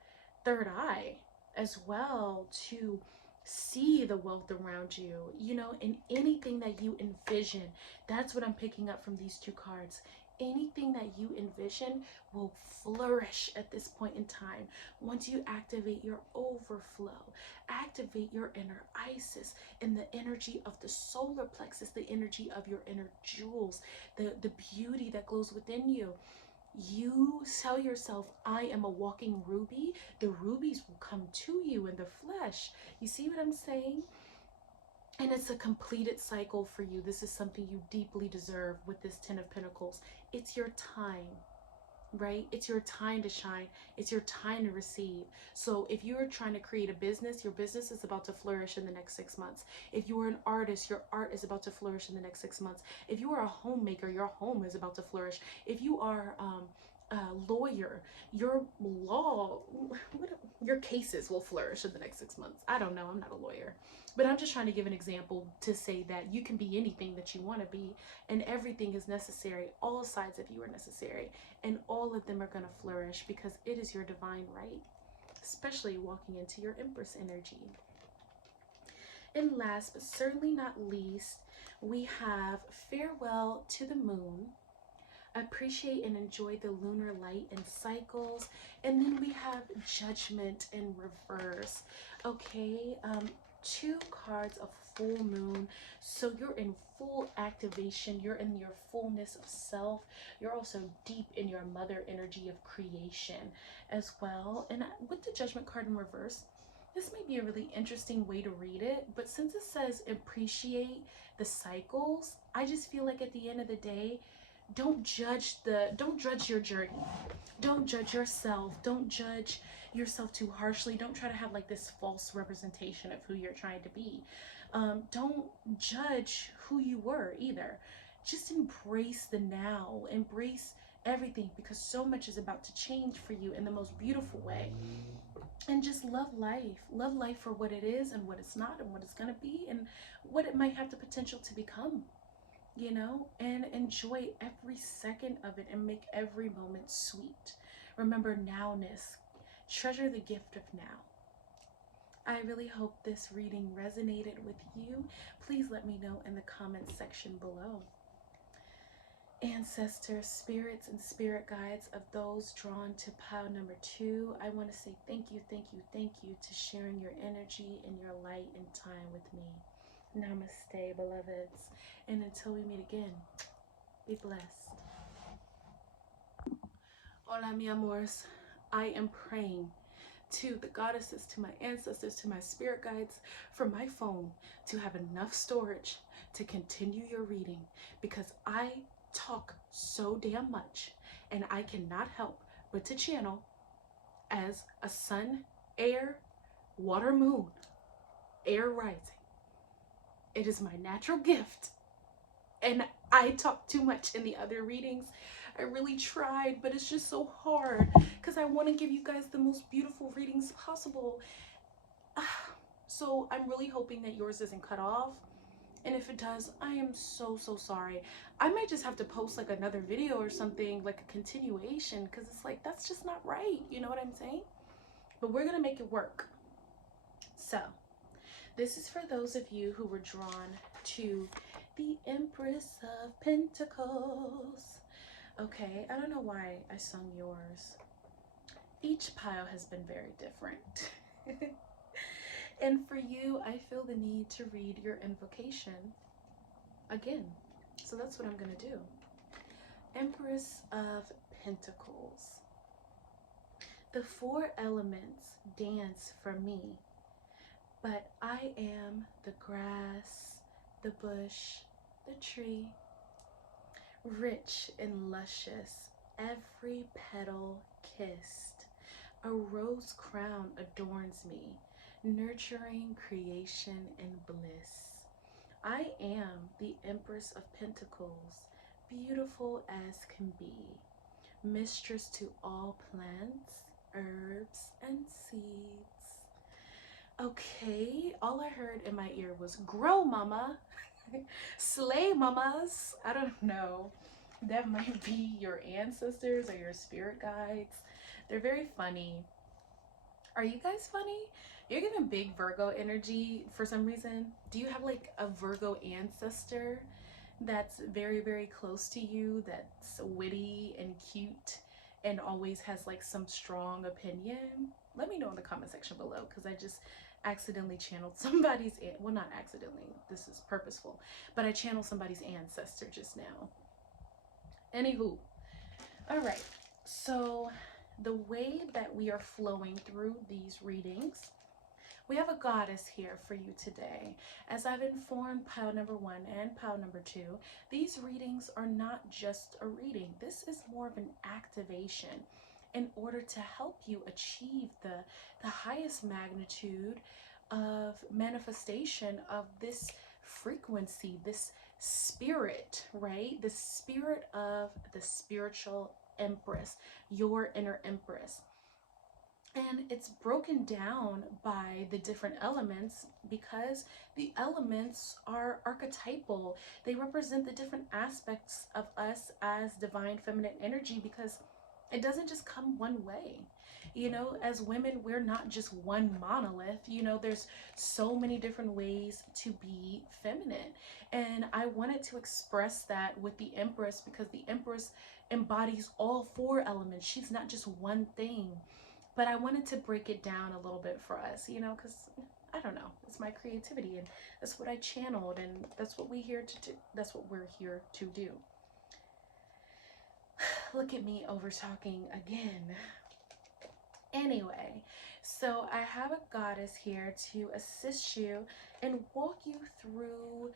third eye as well to see the wealth around you, you know, and anything that you envision. That's what I'm picking up from these two cards. Anything that you envision will flourish at this point in time. Once you activate your overflow, activate your inner Isis and the energy of the solar plexus, the energy of your inner jewels, the beauty that glows within you. You tell yourself, I am a walking ruby. The rubies will come to you in the flesh. You see what I'm saying? And it's a completed cycle for you. This is something you deeply deserve with this 10 of Pentacles. It's your time, right? It's your time to shine. It's your time to receive. So if you're trying to create a business, your business is about to flourish in the next 6 months. If you are an artist, your art is about to flourish in the next 6 months. If you are a homemaker, your home is about to flourish. If you are a lawyer, your your cases will flourish in the next 6 months. I don't know, I'm not a lawyer, but I'm just trying to give an example to say that you can be anything that you want to be, and everything is necessary. All sides of you are necessary, and all of them are going to flourish because it is your divine right, especially walking into your Empress energy. And last but certainly not least, we have farewell to the moon. Appreciate and enjoy the lunar light and cycles. And then we have judgment in reverse. Okay, two cards of full moon. So you're in full activation. You're in your fullness of self. You're also deep in your mother energy of creation as well. And with the judgment card in reverse, this may be a really interesting way to read it, but since it says appreciate the cycles, I just feel like at the end of the day, don't judge your journey. Don't judge yourself. Don't judge yourself too harshly. Don't try to have like this false representation of who you're trying to be. Don't judge who you were either. Just embrace the now. Embrace everything, because so much is about to change for you in the most beautiful way. And just love life. Love life for what it is and what it's not, and what it's going to be, and what it might have the potential to become. You know, and enjoy every second of it and make every moment sweet. Remember nowness. Treasure the gift of now. I really hope this reading resonated with you. Please let me know in the comments section below. Ancestors, spirits, and spirit guides of those drawn to pile number 2, I want to say thank you, thank you, thank you to sharing your energy and your light and time with me. Namaste, beloveds. And until we meet again, be blessed. Hola, mi amores. I am praying to the goddesses, to my ancestors, to my spirit guides, for my phone to have enough storage to continue your reading, because I talk so damn much and I cannot help but to channel as a sun, air, water, moon, air rising. It is my natural gift, and I talk too much in the other readings. I really tried, but it's just so hard because I want to give you guys the most beautiful readings possible. So I'm really hoping that yours isn't cut off. And if it does, I am so, so sorry. I might just have to post like another video or something, like a continuation, because it's like, that's just not right. You know what I'm saying? But we're going to make it work. So, this is for those of you who were drawn to the Empress of Pentacles. Okay, I don't know why I sung yours. Each pile has been very different. And for you, I feel the need to read your invocation again. So that's what I'm going to do. Empress of Pentacles. The four elements dance for me, but I am the grass, the bush, the tree, rich and luscious, every petal kissed. A rose crown adorns me, nurturing creation and bliss. I am the Empress of Pentacles, beautiful as can be, mistress to all plants, herbs, and seeds. Okay, all I heard in my ear was grow, mama. Slay, mamas. I don't know. That might be your ancestors or your spirit guides. They're very funny. Are you guys funny? You're giving big Virgo energy for some reason. Do you have like a Virgo ancestor that's very, very close to you, that's witty and cute and always has like some strong opinion? Let me know in the comment section below, because I just accidentally channeled somebody's, well, not accidentally, this is purposeful, but I channeled somebody's ancestor just now. Anywho, all right, so the way that we are flowing through these readings, we have a goddess here for you today. As I've informed pile number 1 and pile number 2, these readings are not just a reading. This is more of an activation in order to help you achieve the highest magnitude of manifestation of this frequency, this spirit, right? The spirit of the spiritual empress, your inner empress. And it's broken down by the different elements because the elements are archetypal. They represent the different aspects of us as divine feminine energy, because it doesn't just come one way. You know, as women, we're not just one monolith. You know, there's so many different ways to be feminine. And I wanted to express that with the Empress, because the Empress embodies all four elements. She's not just one thing. But I wanted to break it down a little bit for us, you know, because I don't know, it's my creativity and that's what I channeled, and that's what we're here to do. That's what we're here to do. Look at me over talking again. Anyway, so I have a goddess here to assist you and walk you through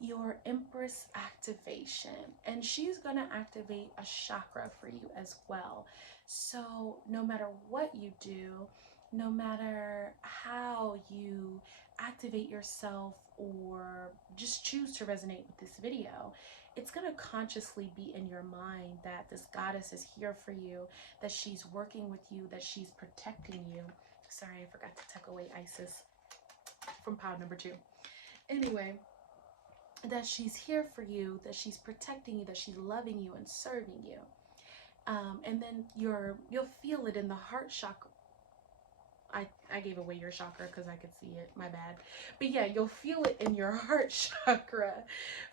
your Empress activation, and she's going to activate a chakra for you as well. So no matter what you do, no matter how you activate yourself or just choose to resonate with this video, it's going to consciously be in your mind that this goddess is here for you, that she's working with you, that she's protecting you. Sorry, I forgot to tuck away Isis from pile number 2. Anyway, that she's here for you, that she's protecting you, that she's loving you and serving you. And then you'll feel it in the heart chakra. I gave away your chakra because I could see it, my bad. But yeah, you'll feel it in your heart chakra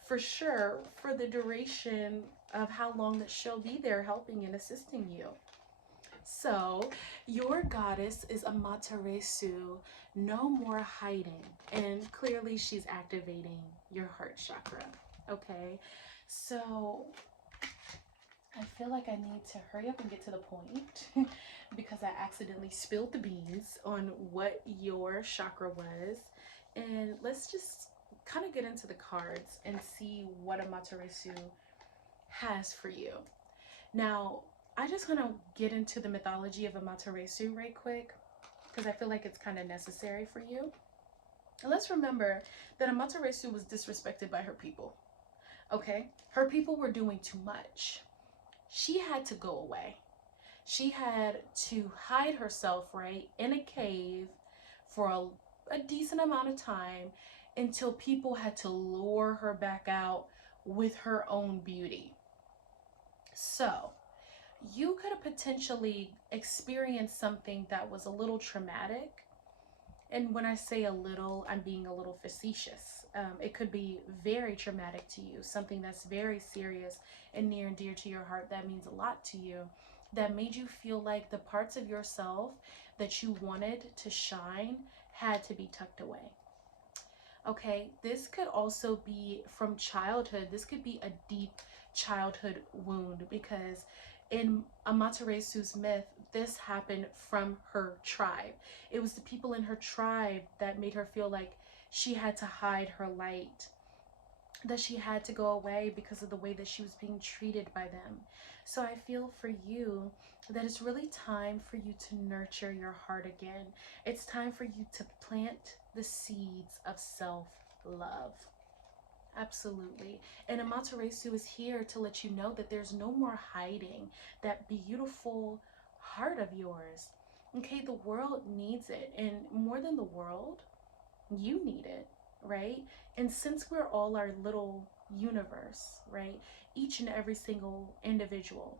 for sure, for the duration of how long that she'll be there helping and assisting you. So your goddess is Amaterasu, no more hiding, and clearly she's activating your heart chakra. Okay, so I feel like I need to hurry up and get to the point because I accidentally spilled the beans on what your chakra was. And let's just kind of get into the cards and see what Amaterasu has for you. Now, I just want to get into the mythology of Amaterasu right quick because I feel like it's kind of necessary for you. And let's remember that Amaterasu was disrespected by her people. Okay? Her people were doing too much. She had to go away. She had to hide herself, right, in a cave for a decent amount of time until people had to lure her back out with her own beauty. So, you could have potentially experienced something that was a little traumatic. And when I say a little, I'm being a little facetious. It could be very traumatic to you, something that's very serious and near and dear to your heart that means a lot to you, that made you feel like the parts of yourself that you wanted to shine had to be tucked away. Okay, this could also be from childhood. This could be a deep childhood wound, because in Amateresu's myth, this happened from her tribe. It was the people in her tribe that made her feel like she had to hide her light, that she had to go away because of the way that she was being treated by them. So I feel for you that it's really time for you to nurture your heart again. It's time for you to plant the seeds of self-love. Absolutely. And Amaterasu is here to let you know that there's no more hiding that beautiful heart of yours. Okay, the world needs it. And more than the world, you need it, right? And since we're all our little universe, right? Each and every single individual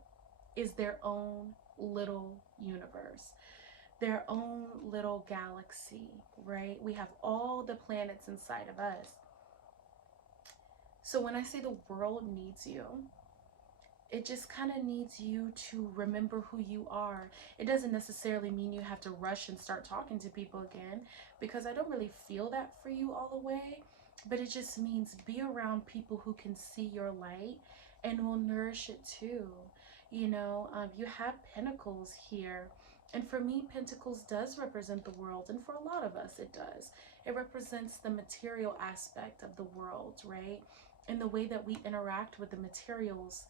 is their own little universe, their own little galaxy, right? We have all the planets inside of us. So when I say the world needs you, it just kind of needs you to remember who you are. It doesn't necessarily mean you have to rush and start talking to people again, because I don't really feel that for you all the way. But it just means be around people who can see your light and will nourish it too. You know, you have Pentacles here. And for me, Pentacles does represent the world. And for a lot of us, it does. It represents the material aspect of the world, right? And the way that we interact with the materials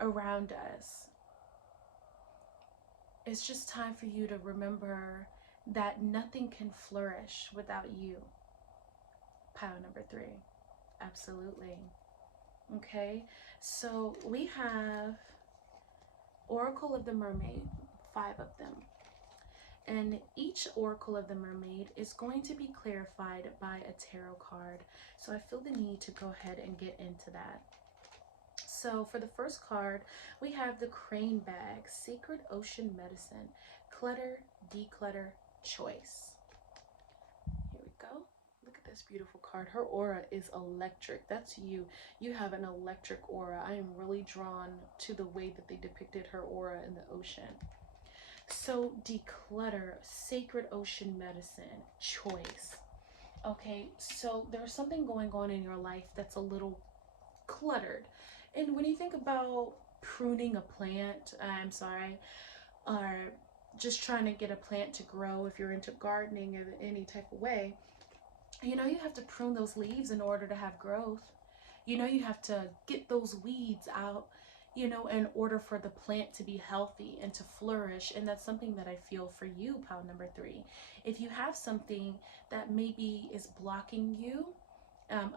around us. It's just time for you to remember that nothing can flourish without you. Pile number 3. Absolutely. Okay, so we have Oracle of the Mermaid, 5 of them. And each Oracle of the Mermaid is going to be clarified by a tarot card. So I feel the need to go ahead and get into that. So for the first card, we have the Crane Bag, Sacred Ocean Medicine, Clutter, Declutter, Choice. Here we go. Look at this beautiful card. Her aura is electric. That's you. You have an electric aura. I am really drawn to the way that they depicted her aura in the ocean. So declutter, Sacred Ocean Medicine, Choice. Okay, so there's something going on in your life that's a little cluttered. And when you think about pruning a plant, or just trying to get a plant to grow, if you're into gardening in any type of way, you know, you have to prune those leaves in order to have growth. You know, you have to get those weeds out, you know, in order for the plant to be healthy and to flourish. And that's something that I feel for you, pile number 3. If you have something that maybe is blocking you,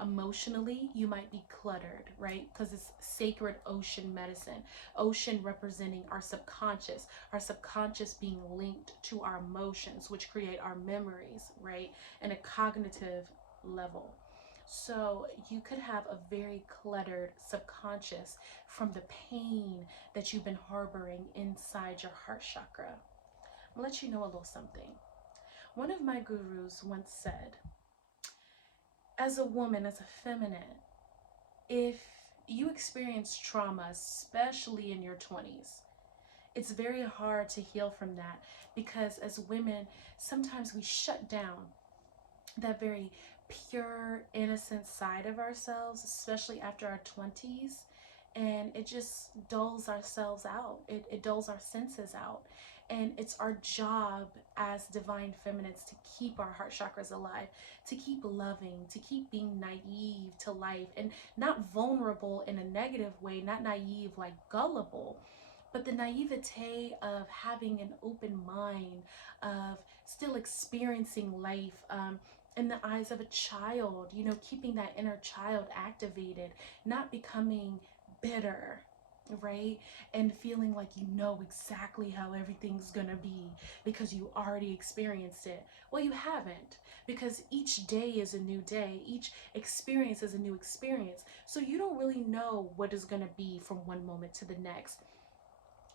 emotionally, you might be cluttered, right? Because it's Sacred Ocean Medicine. Ocean representing our subconscious being linked to our emotions, which create our memories, right? And a cognitive level. So you could have a very cluttered subconscious from the pain that you've been harboring inside your heart chakra. I'll let you know a little something. One of my gurus once said, as a woman, as a feminine, if you experience trauma, especially in your 20s, it's very hard to heal from that, because as women, sometimes we shut down that very pure, innocent side of ourselves, especially after our 20s, and it just dulls ourselves out. It dulls our senses out. And it's our job as divine feminines to keep our heart chakras alive, to keep loving, to keep being naive to life, and not vulnerable in a negative way, not naive like gullible, but the naivete of having an open mind, of still experiencing life in the eyes of a child, you know, keeping that inner child activated, not becoming bitter, right? And feeling like you know exactly how everything's gonna be because you already experienced it. Well, you haven't, because each day is a new day, each experience is a new experience. So you don't really know what is gonna be from one moment to the next.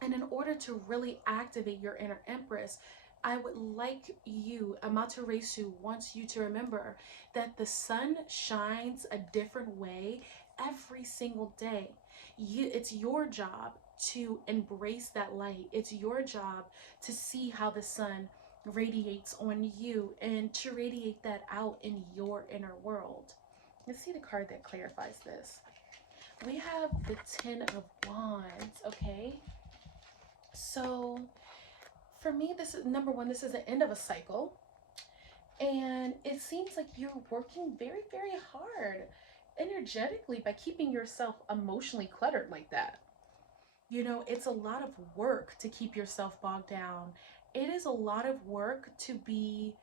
And in order to really activate your inner empress, I would like you, Amaterasu wants you to remember that the sun shines a different way every single day. It's your job to embrace that light. It's your job to see how the sun radiates on you and to radiate that out in your inner world. Let's see the card that clarifies this. We have the Ten of Wands, okay? So for me, this is number one, this is the end of a cycle. And it seems like you're working very, very hard energetically by keeping yourself emotionally cluttered like that. You know, it's a lot of work to keep yourself bogged down. It is a lot of work to be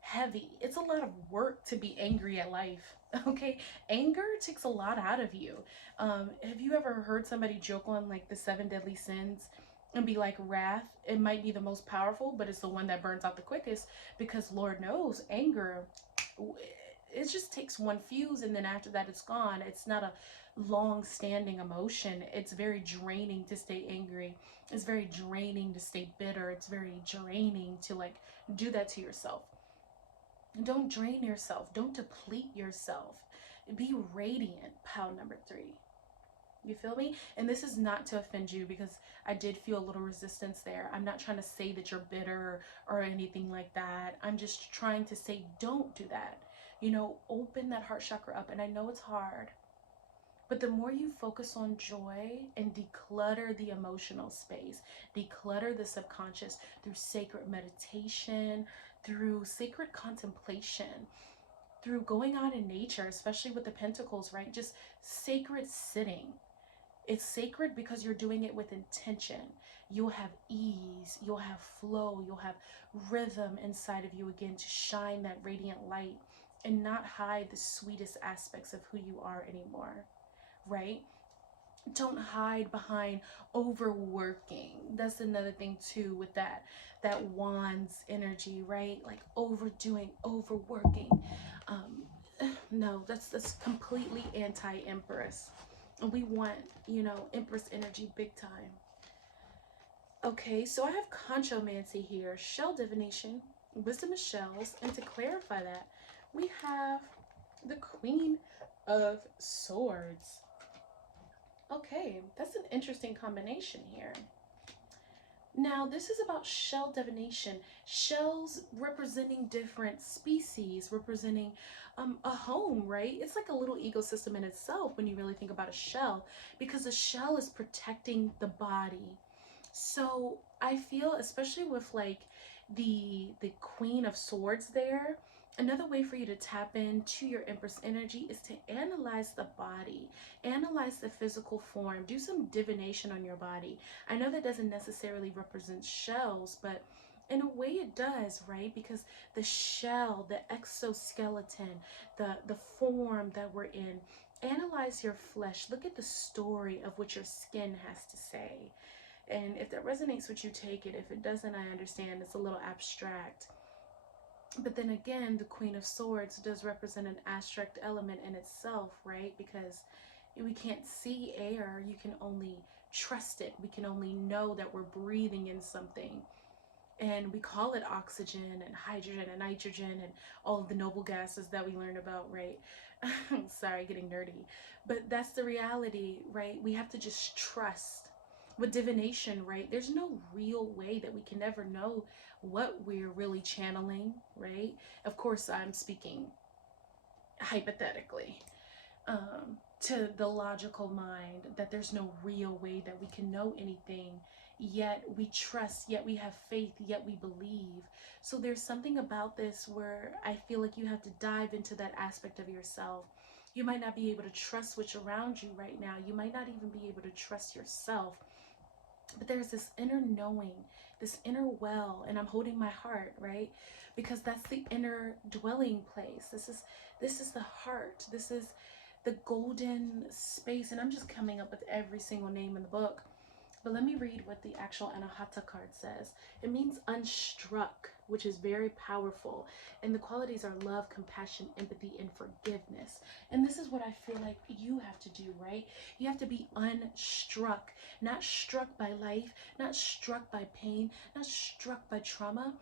heavy. It's a lot of work to be angry at life. Okay, anger takes a lot out of you. Have you ever heard somebody joke on like the seven deadly sins and be like, wrath, it might be the most powerful, but it's the one that burns out the quickest? Because Lord knows, anger, it just takes one fuse and then after that it's gone. It's not a long standing emotion. It's very draining to stay angry. It's very draining to stay bitter. It's very draining to like do that to yourself. Don't drain yourself. Don't deplete yourself. Be radiant, pile number three. You feel me? And this is not to offend you because I did feel a little resistance there. I'm not trying to say that you're bitter or anything like that. I'm just trying to say don't do that. You know, open that heart chakra up. And I know it's hard. But the more you focus on joy and declutter the emotional space, declutter the subconscious through sacred meditation, through sacred contemplation, through going out in nature, especially with the Pentacles, right? Just sacred sitting. It's sacred because you're doing it with intention. You'll have ease, you'll have flow, you'll have rhythm inside of you again to shine that radiant light and not hide the sweetest aspects of who you are anymore, right? Don't hide behind overworking. That's another thing too with that wands energy, right? Like overdoing, overworking. No, that's completely anti-empress. And we want, you know, empress energy big time. Okay, so I have conchomancy here, shell divination, wisdom of shells, and to clarify that, we have the Queen of Swords. Okay, that's an interesting combination here. Now, this is about shell divination. Shells representing different species, representing a home, right? It's like a little ecosystem in itself when you really think about a shell, because a shell is protecting the body. So I feel, especially with like the Queen of Swords there, another way for you to tap into your Empress energy is to analyze the body, analyze the physical form, do some divination on your body. I know that doesn't necessarily represent shells, but in a way it does, right? Because the shell, the exoskeleton, the form that we're in, analyze your flesh. Look at the story of what your skin has to say. And if that resonates with you, take it. If it doesn't, I understand. It's a little abstract. But then again, the Queen of Swords does represent an abstract element in itself, right? Because we can't see air. You can only trust it. We can only know that we're breathing in something. And we call it oxygen and hydrogen and nitrogen and all of the noble gases that we learned about, right? Sorry, getting nerdy. But that's the reality, right? We have to just trust. With divination, right? There's no real way that we can ever know what we're really channeling, right? Of course, I'm speaking hypothetically. To the logical mind, that there's no real way that we can know anything, yet we trust, yet we have faith, yet we believe. So there's something about this where I feel like you have to dive into that aspect of yourself. You might not be able to trust what's around you right now. You might not even be able to trust yourself. But there's this inner knowing, this inner well, and I'm holding my heart, right? Because that's the inner dwelling place. This is the heart. This the golden space, and I'm just coming up with every single name in the book. But let me read what the actual Anahata card says. It means unstruck, which is very powerful. And the qualities are love, compassion, empathy, and forgiveness. And this is what I feel like you have to do, right? You have to be unstruck, not struck by life, not struck by pain, not struck by trauma,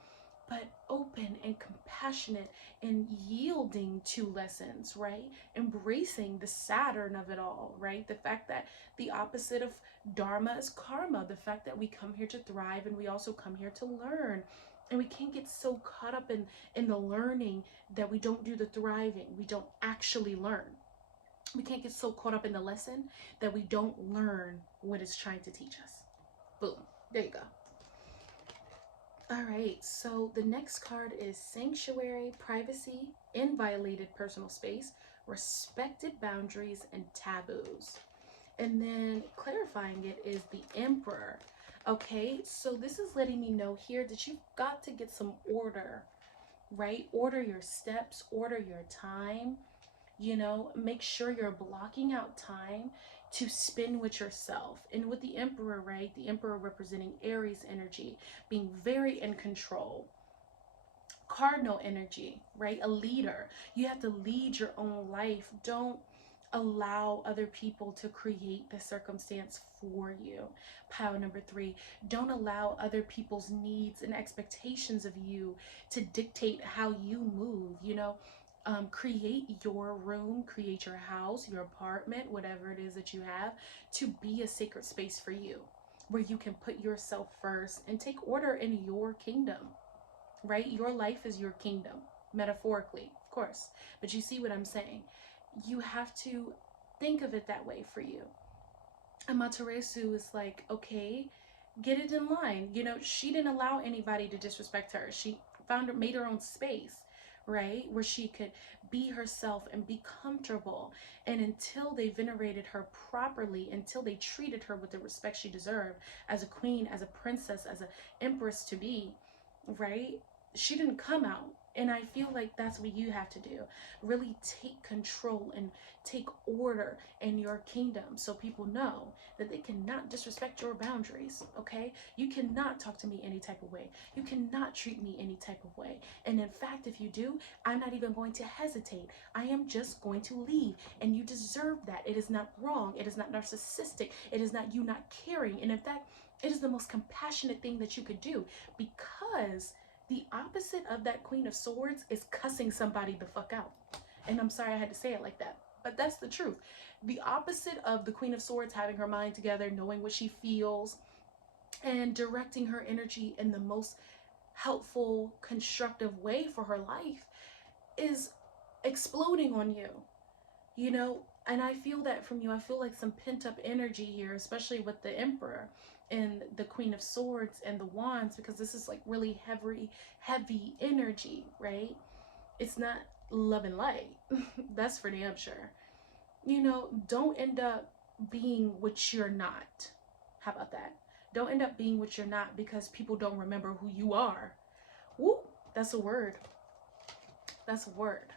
but open and compassionate and yielding to lessons, right? Embracing the Saturn of it all, right? The fact that the opposite of Dharma is karma, the fact that we come here to thrive and we also come here to learn. And we can't get so caught up in the learning that we don't do the thriving. We don't actually learn. We can't get so caught up in the lesson that we don't learn what it's trying to teach us. Boom. There you go. All right, so the next card is sanctuary, privacy, inviolated personal space, respected boundaries, and taboos. And then clarifying it is the Emperor. Okay, so this is letting me know here that you've got to get some order, right? Order your steps, order your time, you know, make sure you're blocking out time to spend with yourself. And with the Emperor, right? The Emperor representing Aries energy, being very in control. Cardinal energy, right? A leader. You have to lead your own life. Don't allow other people to create the circumstance for you. Pile number 3, don't allow other people's needs and expectations of you to dictate how you move, you know. Create your room, create your house, your apartment, whatever it is that you have, to be a sacred space for you, where you can put yourself first and take order in your kingdom, right? Your life is your kingdom, metaphorically, of course. But you see what I'm saying? You have to think of it that way for you. Amaterasu is like, okay, get it in line. You know, she didn't allow anybody to disrespect her. She made her own space, right? Where she could be herself and be comfortable. And until they venerated her properly, until they treated her with the respect she deserved as a queen, as a princess, as an empress to be, right? She didn't come out. And I feel like that's what you have to do. Really take control and take order in your kingdom, so people know that they cannot disrespect your boundaries, okay? You cannot talk to me any type of way. You cannot treat me any type of way. And in fact, if you do, I'm not even going to hesitate. I am just going to leave. And you deserve that. It is not wrong. It is not narcissistic. It is not you not caring. And in fact, it is the most compassionate thing that you could do, because the opposite of that Queen of Swords is cussing somebody the fuck out. And I'm sorry I had to say it like that, but that's the truth. The opposite of the Queen of Swords having her mind together, knowing what she feels, and directing her energy in the most helpful, constructive way for her life, is exploding on you, you know. And I feel that from you. I feel like some pent-up energy here, especially with the Emperor and the Queen of Swords and the Wands, because this is like really heavy energy, right? It's not love and light. That's for damn sure. You know, don't end up being what you're not. How about that? Don't end up being what you're not because people don't remember who you are. Woo, that's a word. That's a word.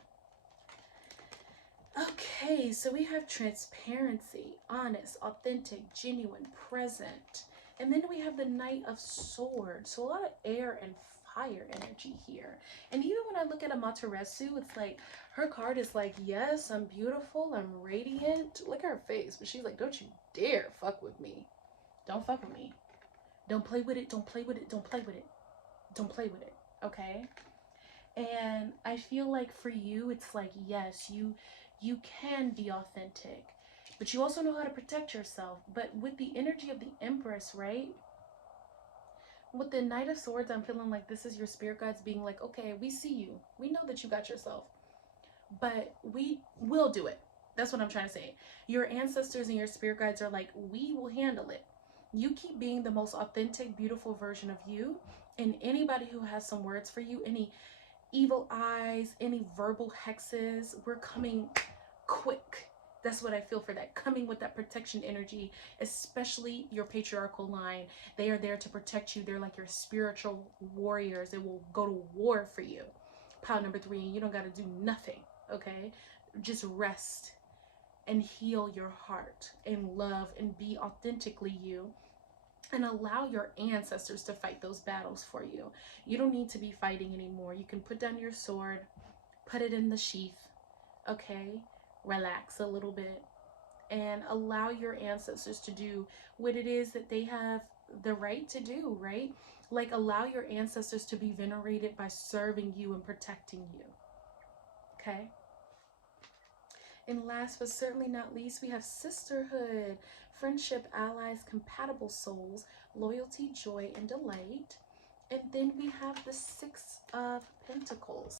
Okay, so we have transparency, honest, authentic, genuine, present. And then we have the Knight of Swords. So a lot of air and fire energy here. And even when I look at Amaterasu, it's like her card is like, yes, I'm beautiful, I'm radiant. Look at her face. But she's like, don't you dare fuck with me. Don't fuck with me. Don't play with it. Don't play with it. Don't play with it. Don't play with it. Okay? And I feel like for you, it's like, yes, you can be authentic, but you also know how to protect yourself. But with the energy of the Empress, right? With the Knight of Swords, I'm feeling like this is your spirit guides being like, okay, we see you. We know that you got yourself, but we will do it. That's what I'm trying to say. Your ancestors and your spirit guides are like, we will handle it. You keep being the most authentic, beautiful version of you. And anybody who has some words for you, any evil eyes, any verbal hexes, we're coming quick. That's what I feel for that. Coming with that protection energy, especially your patriarchal line. They are there to protect you. They're like your spiritual warriors. They will go to war for you. Pile number 3, and you don't got to do nothing, okay? Just rest and heal your heart and love and be authentically you, and allow your ancestors to fight those battles for you. You don't need to be fighting anymore. You can put down your sword, put it in the sheath, okay? Relax a little bit and allow your ancestors to do what it is that they have the right to do, right? Like, allow your ancestors to be venerated by serving you and protecting you, okay? And last but certainly not least, we have sisterhood, friendship, allies, compatible souls, loyalty, joy, and delight. And then we have the Six of Pentacles.